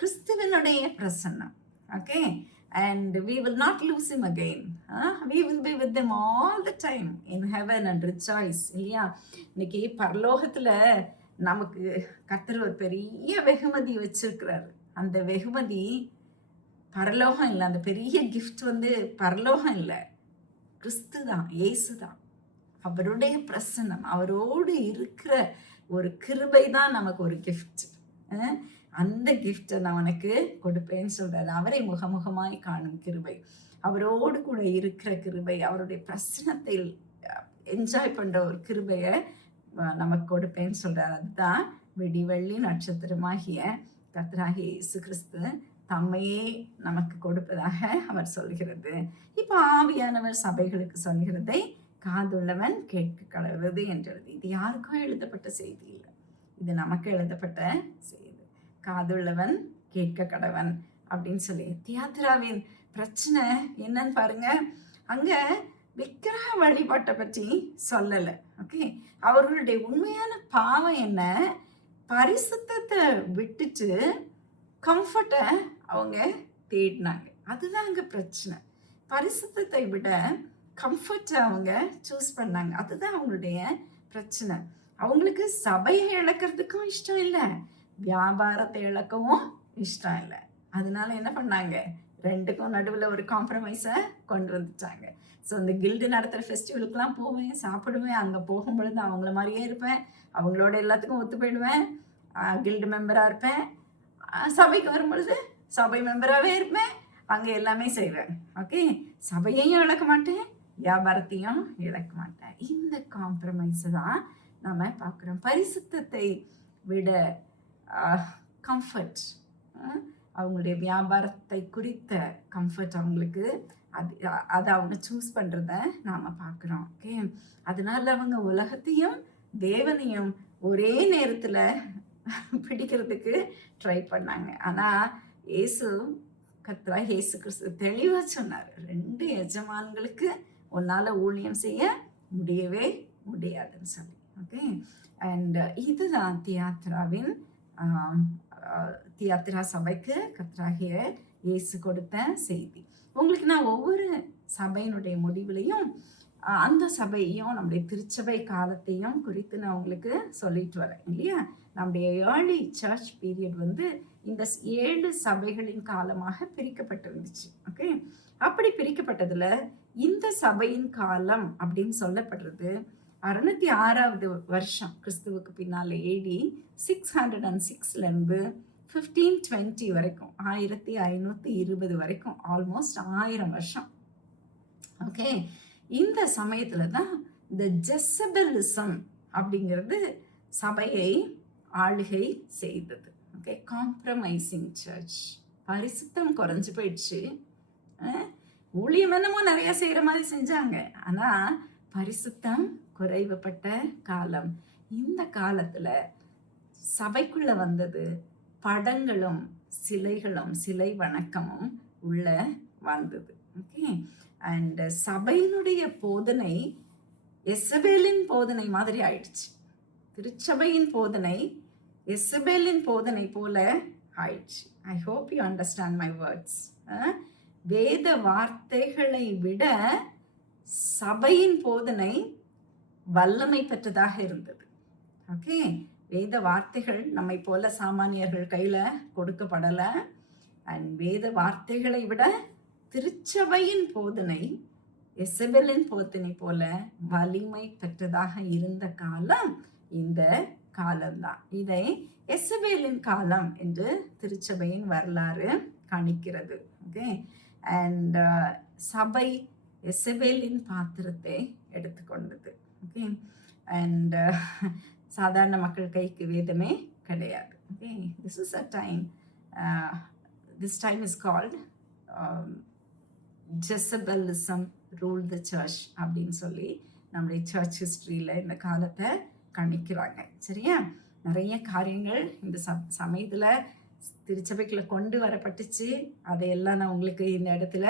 கிறிஸ்துவனுடைய பிரசன்னம். Okay, and we will not lose him again. We will be with them all the time in heaven and rejoice. இல்லையா? இன்னைக்கு பரலோகத்துல நமக்கு கர்த்தர் ஒரு பெரிய வெகுமதி வச்சிருக்கிறாரு. அந்த வெகுமதி பரலோகம் இல்லை. அந்த பெரிய கிஃப்ட் பரலோகம் இல்லை, கிறிஸ்து தான், இயேசு தான். அவருடைய பிரசன்னம், அவரோடு இருக்கிற ஒரு கிருபை தான் நமக்கு ஒரு கிஃப்ட். அந்த கிஃப்டை நான் உனக்கு கொடுப்பேன்னு சொல்றாரு. அவரை முகமுகமாய் காணும் கிருபை, அவரோடு கூட இருக்கிற கிருபை, அவருடைய பிரசனத்தை என்ஜாய் பண்ற ஒரு கிருபையை நமக்கு கொடுப்பேன்னு சொல்றாரு. அதுதான் விடிவெள்ளி நட்சத்திரமாகிய கர்த்தராகிய இயேசு கிறிஸ்து தம்மையே நமக்கு கொடுப்பதாக அவர் சொல்கிறது. இப்ப ஆவியானவர் சபைகளுக்கு சொல்கிறதை காதுள்ளவன் கேட்க கடவுது என்று எழுதி. இது யாருக்கும் எழுதப்பட்ட செய்தி இல்லை, இது நமக்கு எழுதப்பட்ட செய்தி. காதுள்ளவன் கேட்க கடவன் அப்படின்னு சொல்லி. தியாத்திராவின் பிரச்சனை என்னன்னு பாருங்க. அங்க விக்கிரக வழிபாட்டை பற்றி சொல்லலை. ஓகே, அவர்களுடைய உண்மையான பாவம் என்ன? பரிசுத்தத்தை விட்டுட்டு கம்ஃபர்ட்டை அவங்க தேடினாங்க. அதுதான் அங்க பிரச்சனை. பரிசுத்தத்தை விட கம்ஃபர்ட்டை அவங்க சூஸ் பண்ணாங்க. அதுதான் அவங்களுடைய பிரச்சனை. அவங்களுக்கு சபையை இழக்கிறதுக்கும் இஷ்டம் இல்லை, வியாபாரத்தை இழக்கவும் இஷ்டம் இல்லை. அதனால என்ன பண்ணாங்க? 2க்கும் நடுவில் ஒரு காம்ப்ரமைஸை கொண்டு வந்துட்டாங்க. ஸோ இந்த கில்டு நடத்துகிற ஃபெஸ்டிவலுக்குலாம் போவேன், சாப்பிடுவேன், அங்கே போகும்பொழுது அவங்கள மாதிரியே இருப்பேன், அவங்களோட எல்லாத்துக்கும் ஒத்து போயிடுவேன், கில்டு மெம்பராக இருப்பேன். சபைக்கு வரும்பொழுது சபை மெம்பராகவே இருப்பேன், அங்கே எல்லாமே செய்வேன். ஓகே, சபையையும் இழக்க மாட்டேன், வியாபாரத்தையும் இழக்க மாட்டேன். இந்த காம்ப்ரமைஸை தான் நம்ம பார்க்குறோம். பரிசுத்தத்தை விட கம்ஃபர்ட், அவங்களுடைய வியாபாரத்தை குறித்த கம்ஃபர்ட் அவங்களுக்கு, அதை அவங்க சூஸ் பண்ணுறத நாம் பார்க்குறோம். ஓகே, அதனால அவங்க உலகத்தையும் தேவனையும் ஒரே நேரத்தில் பிடிக்கிறதுக்கு ட்ரை பண்ணாங்க. ஆனால் இயேசு கர்த்தராகிய இயேசு கிறிஸ்து தெளிவா சொன்னார், 2 எஜமான்களுக்கு உன்னால ஊழியம் செய்ய முடியவே முடியாதுன்னு சொல்லி. ஓகே. அண்ட் இதுதான் தியாத்ராவின் தியாத்ரா சபைக்கு கர்த்தராகிய இயேசு கொடுத்த செய்தி. உங்களுக்கு நான் ஒவ்வொரு சபையினுடைய முடிவுலையும் அந்த சபையும் நம்முடைய திருச்சபை காலத்தையும் குறித்து நான் உங்களுக்கு சொல்லிட்டு வரேன் இல்லையா. நம்முடைய ஏர்லி சர்ச் பீரியட் வந்து இந்த 7 சபைகளின் காலமாக பிரிக்கப்பட்டிருந்துச்சு. ஓகே. அப்படி பிரிக்கப்பட்டதுல இந்த சபையின் காலம் அப்படின்னு சொல்லப்படுறது 606வது வருஷம் கிறிஸ்துவுக்கு பின்னால AD 606லேருந்து 1520 வரைக்கும் 1520 வரைக்கும் ஆல்மோஸ்ட் 1000 வருஷம். ஓகே. இந்த சமயத்துல தான் இந்த ஜெசபெலிசம் அப்படிங்கிறது சபையை ஆளுகை செய்தது. ஓகே. காம்ப்ரமைசிங் சர்ச், பரிசுத்தம் குறைஞ்சு போயிடுச்சு. ஊழியம் என்னமோ நிறைய செய்யற மாதிரி செஞ்சாங்க, ஆனா பரிசுத்தம் குறைவுபட்ட காலம். இந்த காலத்துல சபைக்குள்ள வந்தது படங்களும் சிலைகளும் சிலை வணக்கமும் உள்ள வந்தது. ஓகே. அண்ட் சபையினுடைய போதனை எசபேலின் போதனை மாதிரி ஆயிடுச்சு. திருச்சபையின் போதனை எசபேலின் போதனை போல ஆயிடுச்சு. I hope you understand my words. வேத வார்த்தைகளை விட சபையின் போதனை வல்லமை பெற்றதாக இருந்தது. ஓகே. வேத வார்த்தைகள் நம்மை போல சாமானியர்கள் கையில கொடுக்கப்படல. அண்ட் வேத வார்த்தைகளை விட திருச்சபையின் போதனை எசபெலின் போதனை போல வலிமை பெற்றதாக இருந்த காலம் இந்த காலம்தான். இதை எசபேலின் காலம் என்று திருச்சபையின் வரலாறு காணிக்கிறது. ஓகே. அண்ட் சபை எசபேலின் பாத்திரத்தை எடுத்துக்கொண்டது. ஓகே. அண்ட் சாதாரண மக்கள் கைக்கு வேதமே கிடையாது. Okay. This is a time, this time is called Jezebelism rule the church அப்படின்னு சொல்லி நம்முடைய சர்ச் ஹிஸ்ட்ரியில் இந்த காலத்தை கணிக்கிறாங்க. சரியா. நிறைய காரியங்கள் இந்த சமயத்தில் திருச்சபைக்குள்ள கொண்டு வரப்பட்டுச்சு. அதையெல்லாம் நான் உங்களுக்கு இந்த இடத்துல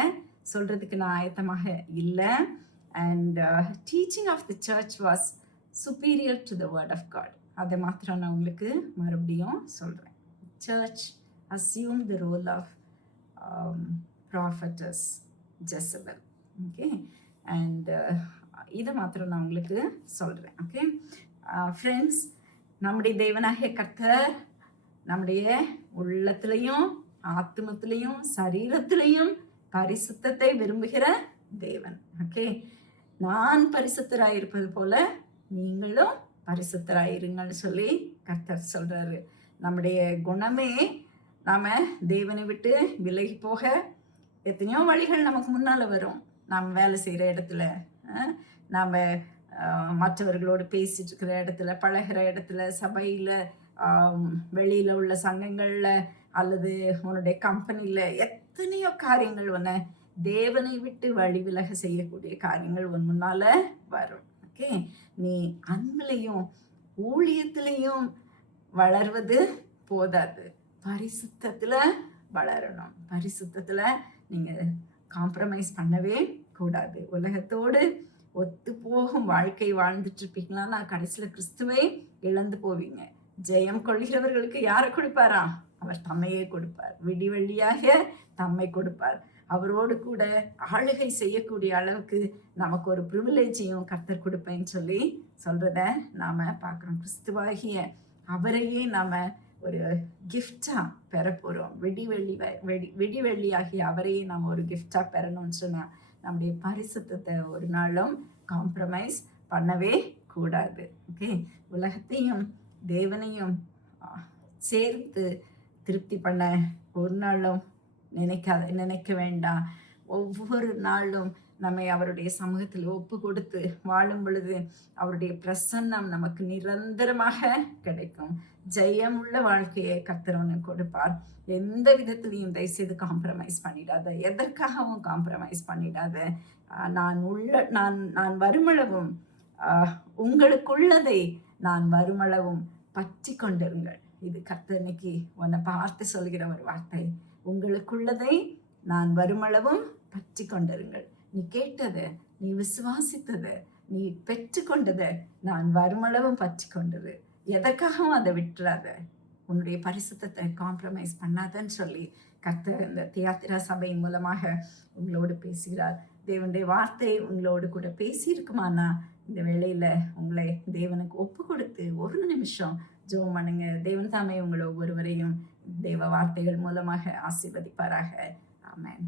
சொல்றதுக்கு நான் ஆயத்தமாக இல்லை. And teaching of the church was superior to the word of God. அதை மாத்திரம் நான் உங்களுக்கு மறுபடியும் சொல்கிறேன். Church assume the role of prophetess Jezebel. Okay. And இதை மாத்திரம் நான் உங்களுக்கு சொல்கிறேன். ஓகே ஃப்ரெண்ட்ஸ், நம்முடைய தேவனாகிய கர்த்தர் நம்முடைய உள்ளத்திலையும் ஆத்மத்திலையும் சரீரத்திலையும் பரிசுத்தத்தை விரும்புகிற தேவன். ஓகே. நான் பரிசுத்தராயிருப்பது போல நீங்களும் பரிசுத்தராயிருங்கன்னு சொல்லி கர்த்தர் சொல்றாரு. நம்முடைய குணமே நாம தேவனை விட்டு விலகி போக எத்தனையோ வழிகள் நமக்கு முன்னால வரும். நாம் வேலை செய்கிற இடத்துல, நாம் மற்றவர்களோடு பேசிட்டு இருக்கிற இடத்துல, பழகிற இடத்துல, சபையில், வெளியில் உள்ள சங்கங்களில், அல்லது உன்னுடைய கம்பெனியில் எத்தனையோ காரியங்கள் உன்னை தேவனை விட்டு வழி விலக செய்யக்கூடிய காரியங்கள் உன் முன்னால வரும். ஓகே. நீ அன்பிலையும் ஊழியத்திலையும் வளர்வது போதாது, பரிசுத்தத்துல வளரணும். பரிசுத்தத்துல நீங்க காம்ப்ரமைஸ் பண்ணவே கூடாது. உலகத்தோடு ஒத்து போகும் வாழ்க்கை வாழ்ந்துட்டு இருப்பீங்களான்னா கடைசியில கிறிஸ்துவை இழந்து போவீங்க. ஜெயம் கொள்கிறவர்களுக்கு யாரை கொடுப்பாரா? அவர் தம்மையே கொடுப்பார். விடிவெள்ளியாக தம்மை கொடுப்பார். அவரோடு கூட ஆளுகை செய்யக்கூடிய அளவுக்கு நமக்கு ஒரு ப்ரிவிலேஜையும் கர்த்தர் கொடுப்பேன்னு சொல்லி சொல்றத நாம பார்க்குறோம். கிறிஸ்துவாகிய அவரையே நாம ஒரு கிஃப்டா பெற போறோம். விடிவெள்ளியாகிய அவரையே நாம் ஒரு கிஃப்டா பெறணும்னு சொன்னா நம்முடைய பரிசுத்தத்தை ஒரு நாளும் காம்ப்ரமைஸ் பண்ணவே கூடாது. ஓகே. உலகத்தையும் தேவனையும் சேர்த்து திருப்தி பண்ண ஒரு நாளும் நினைக்க வேண்டாம். ஒவ்வொரு நாளும் நம்மை அவருடைய சமூகத்தில் ஒப்பு கொடுத்து வாழும் பொழுது அவருடைய பிரசன்னம் நமக்கு நிரந்தரமாக கிடைக்கும். ஜெயமுள்ள வாழ்க்கையை கர்த்தர் கொடுப்பார். எந்த விதத்திலையும் தயவுசெய்து காம்ப்ரமைஸ் பண்ணிடாத, எதற்காகவும் காம்ப்ரமைஸ் பண்ணிடாத. நான் வருமளவும் உங்களுக்குள்ளதை நான் வருமளவும் பற்றி கொண்டிருங்கள். இது கர்த்தர் இன்னைக்கு உன்னை பார்த்து சொல்கிற ஒரு வார்த்தை. உங்களுக்குள்ளதை நான் வருமளவும் பற்றி கொண்டிருங்கள். நீ கேட்டது, நீ விசுவாசித்தது, நீ பெற்றுக்கொண்டது நான் வருமளவும் பற்றி கொண்டது. எதற்காகவும் அதை விட்டுறாத. உன்னுடைய பரிசுத்தத்தை காம்ப்ரமைஸ் பண்ணாதன்னு சொல்லி கர்த்தர் இந்த தியாத்திரா சபையின் மூலமாக உங்களோடு பேசுகிறார். தேவனுடைய வார்த்தை உங்களோடு கூட பேசியிருக்குமானா இந்த வேளையில உங்களை தேவனுக்கு ஒப்பு கொடுத்து ஒரு நிமிஷம் ஜெபம் பண்ணுங்க. தேவன் தாமே உங்களை ஒவ்வொருவரையும் தேவ வார்த்தைகள் மூலமாக ஆசீர்வதிப்பாராக. ஆமென்.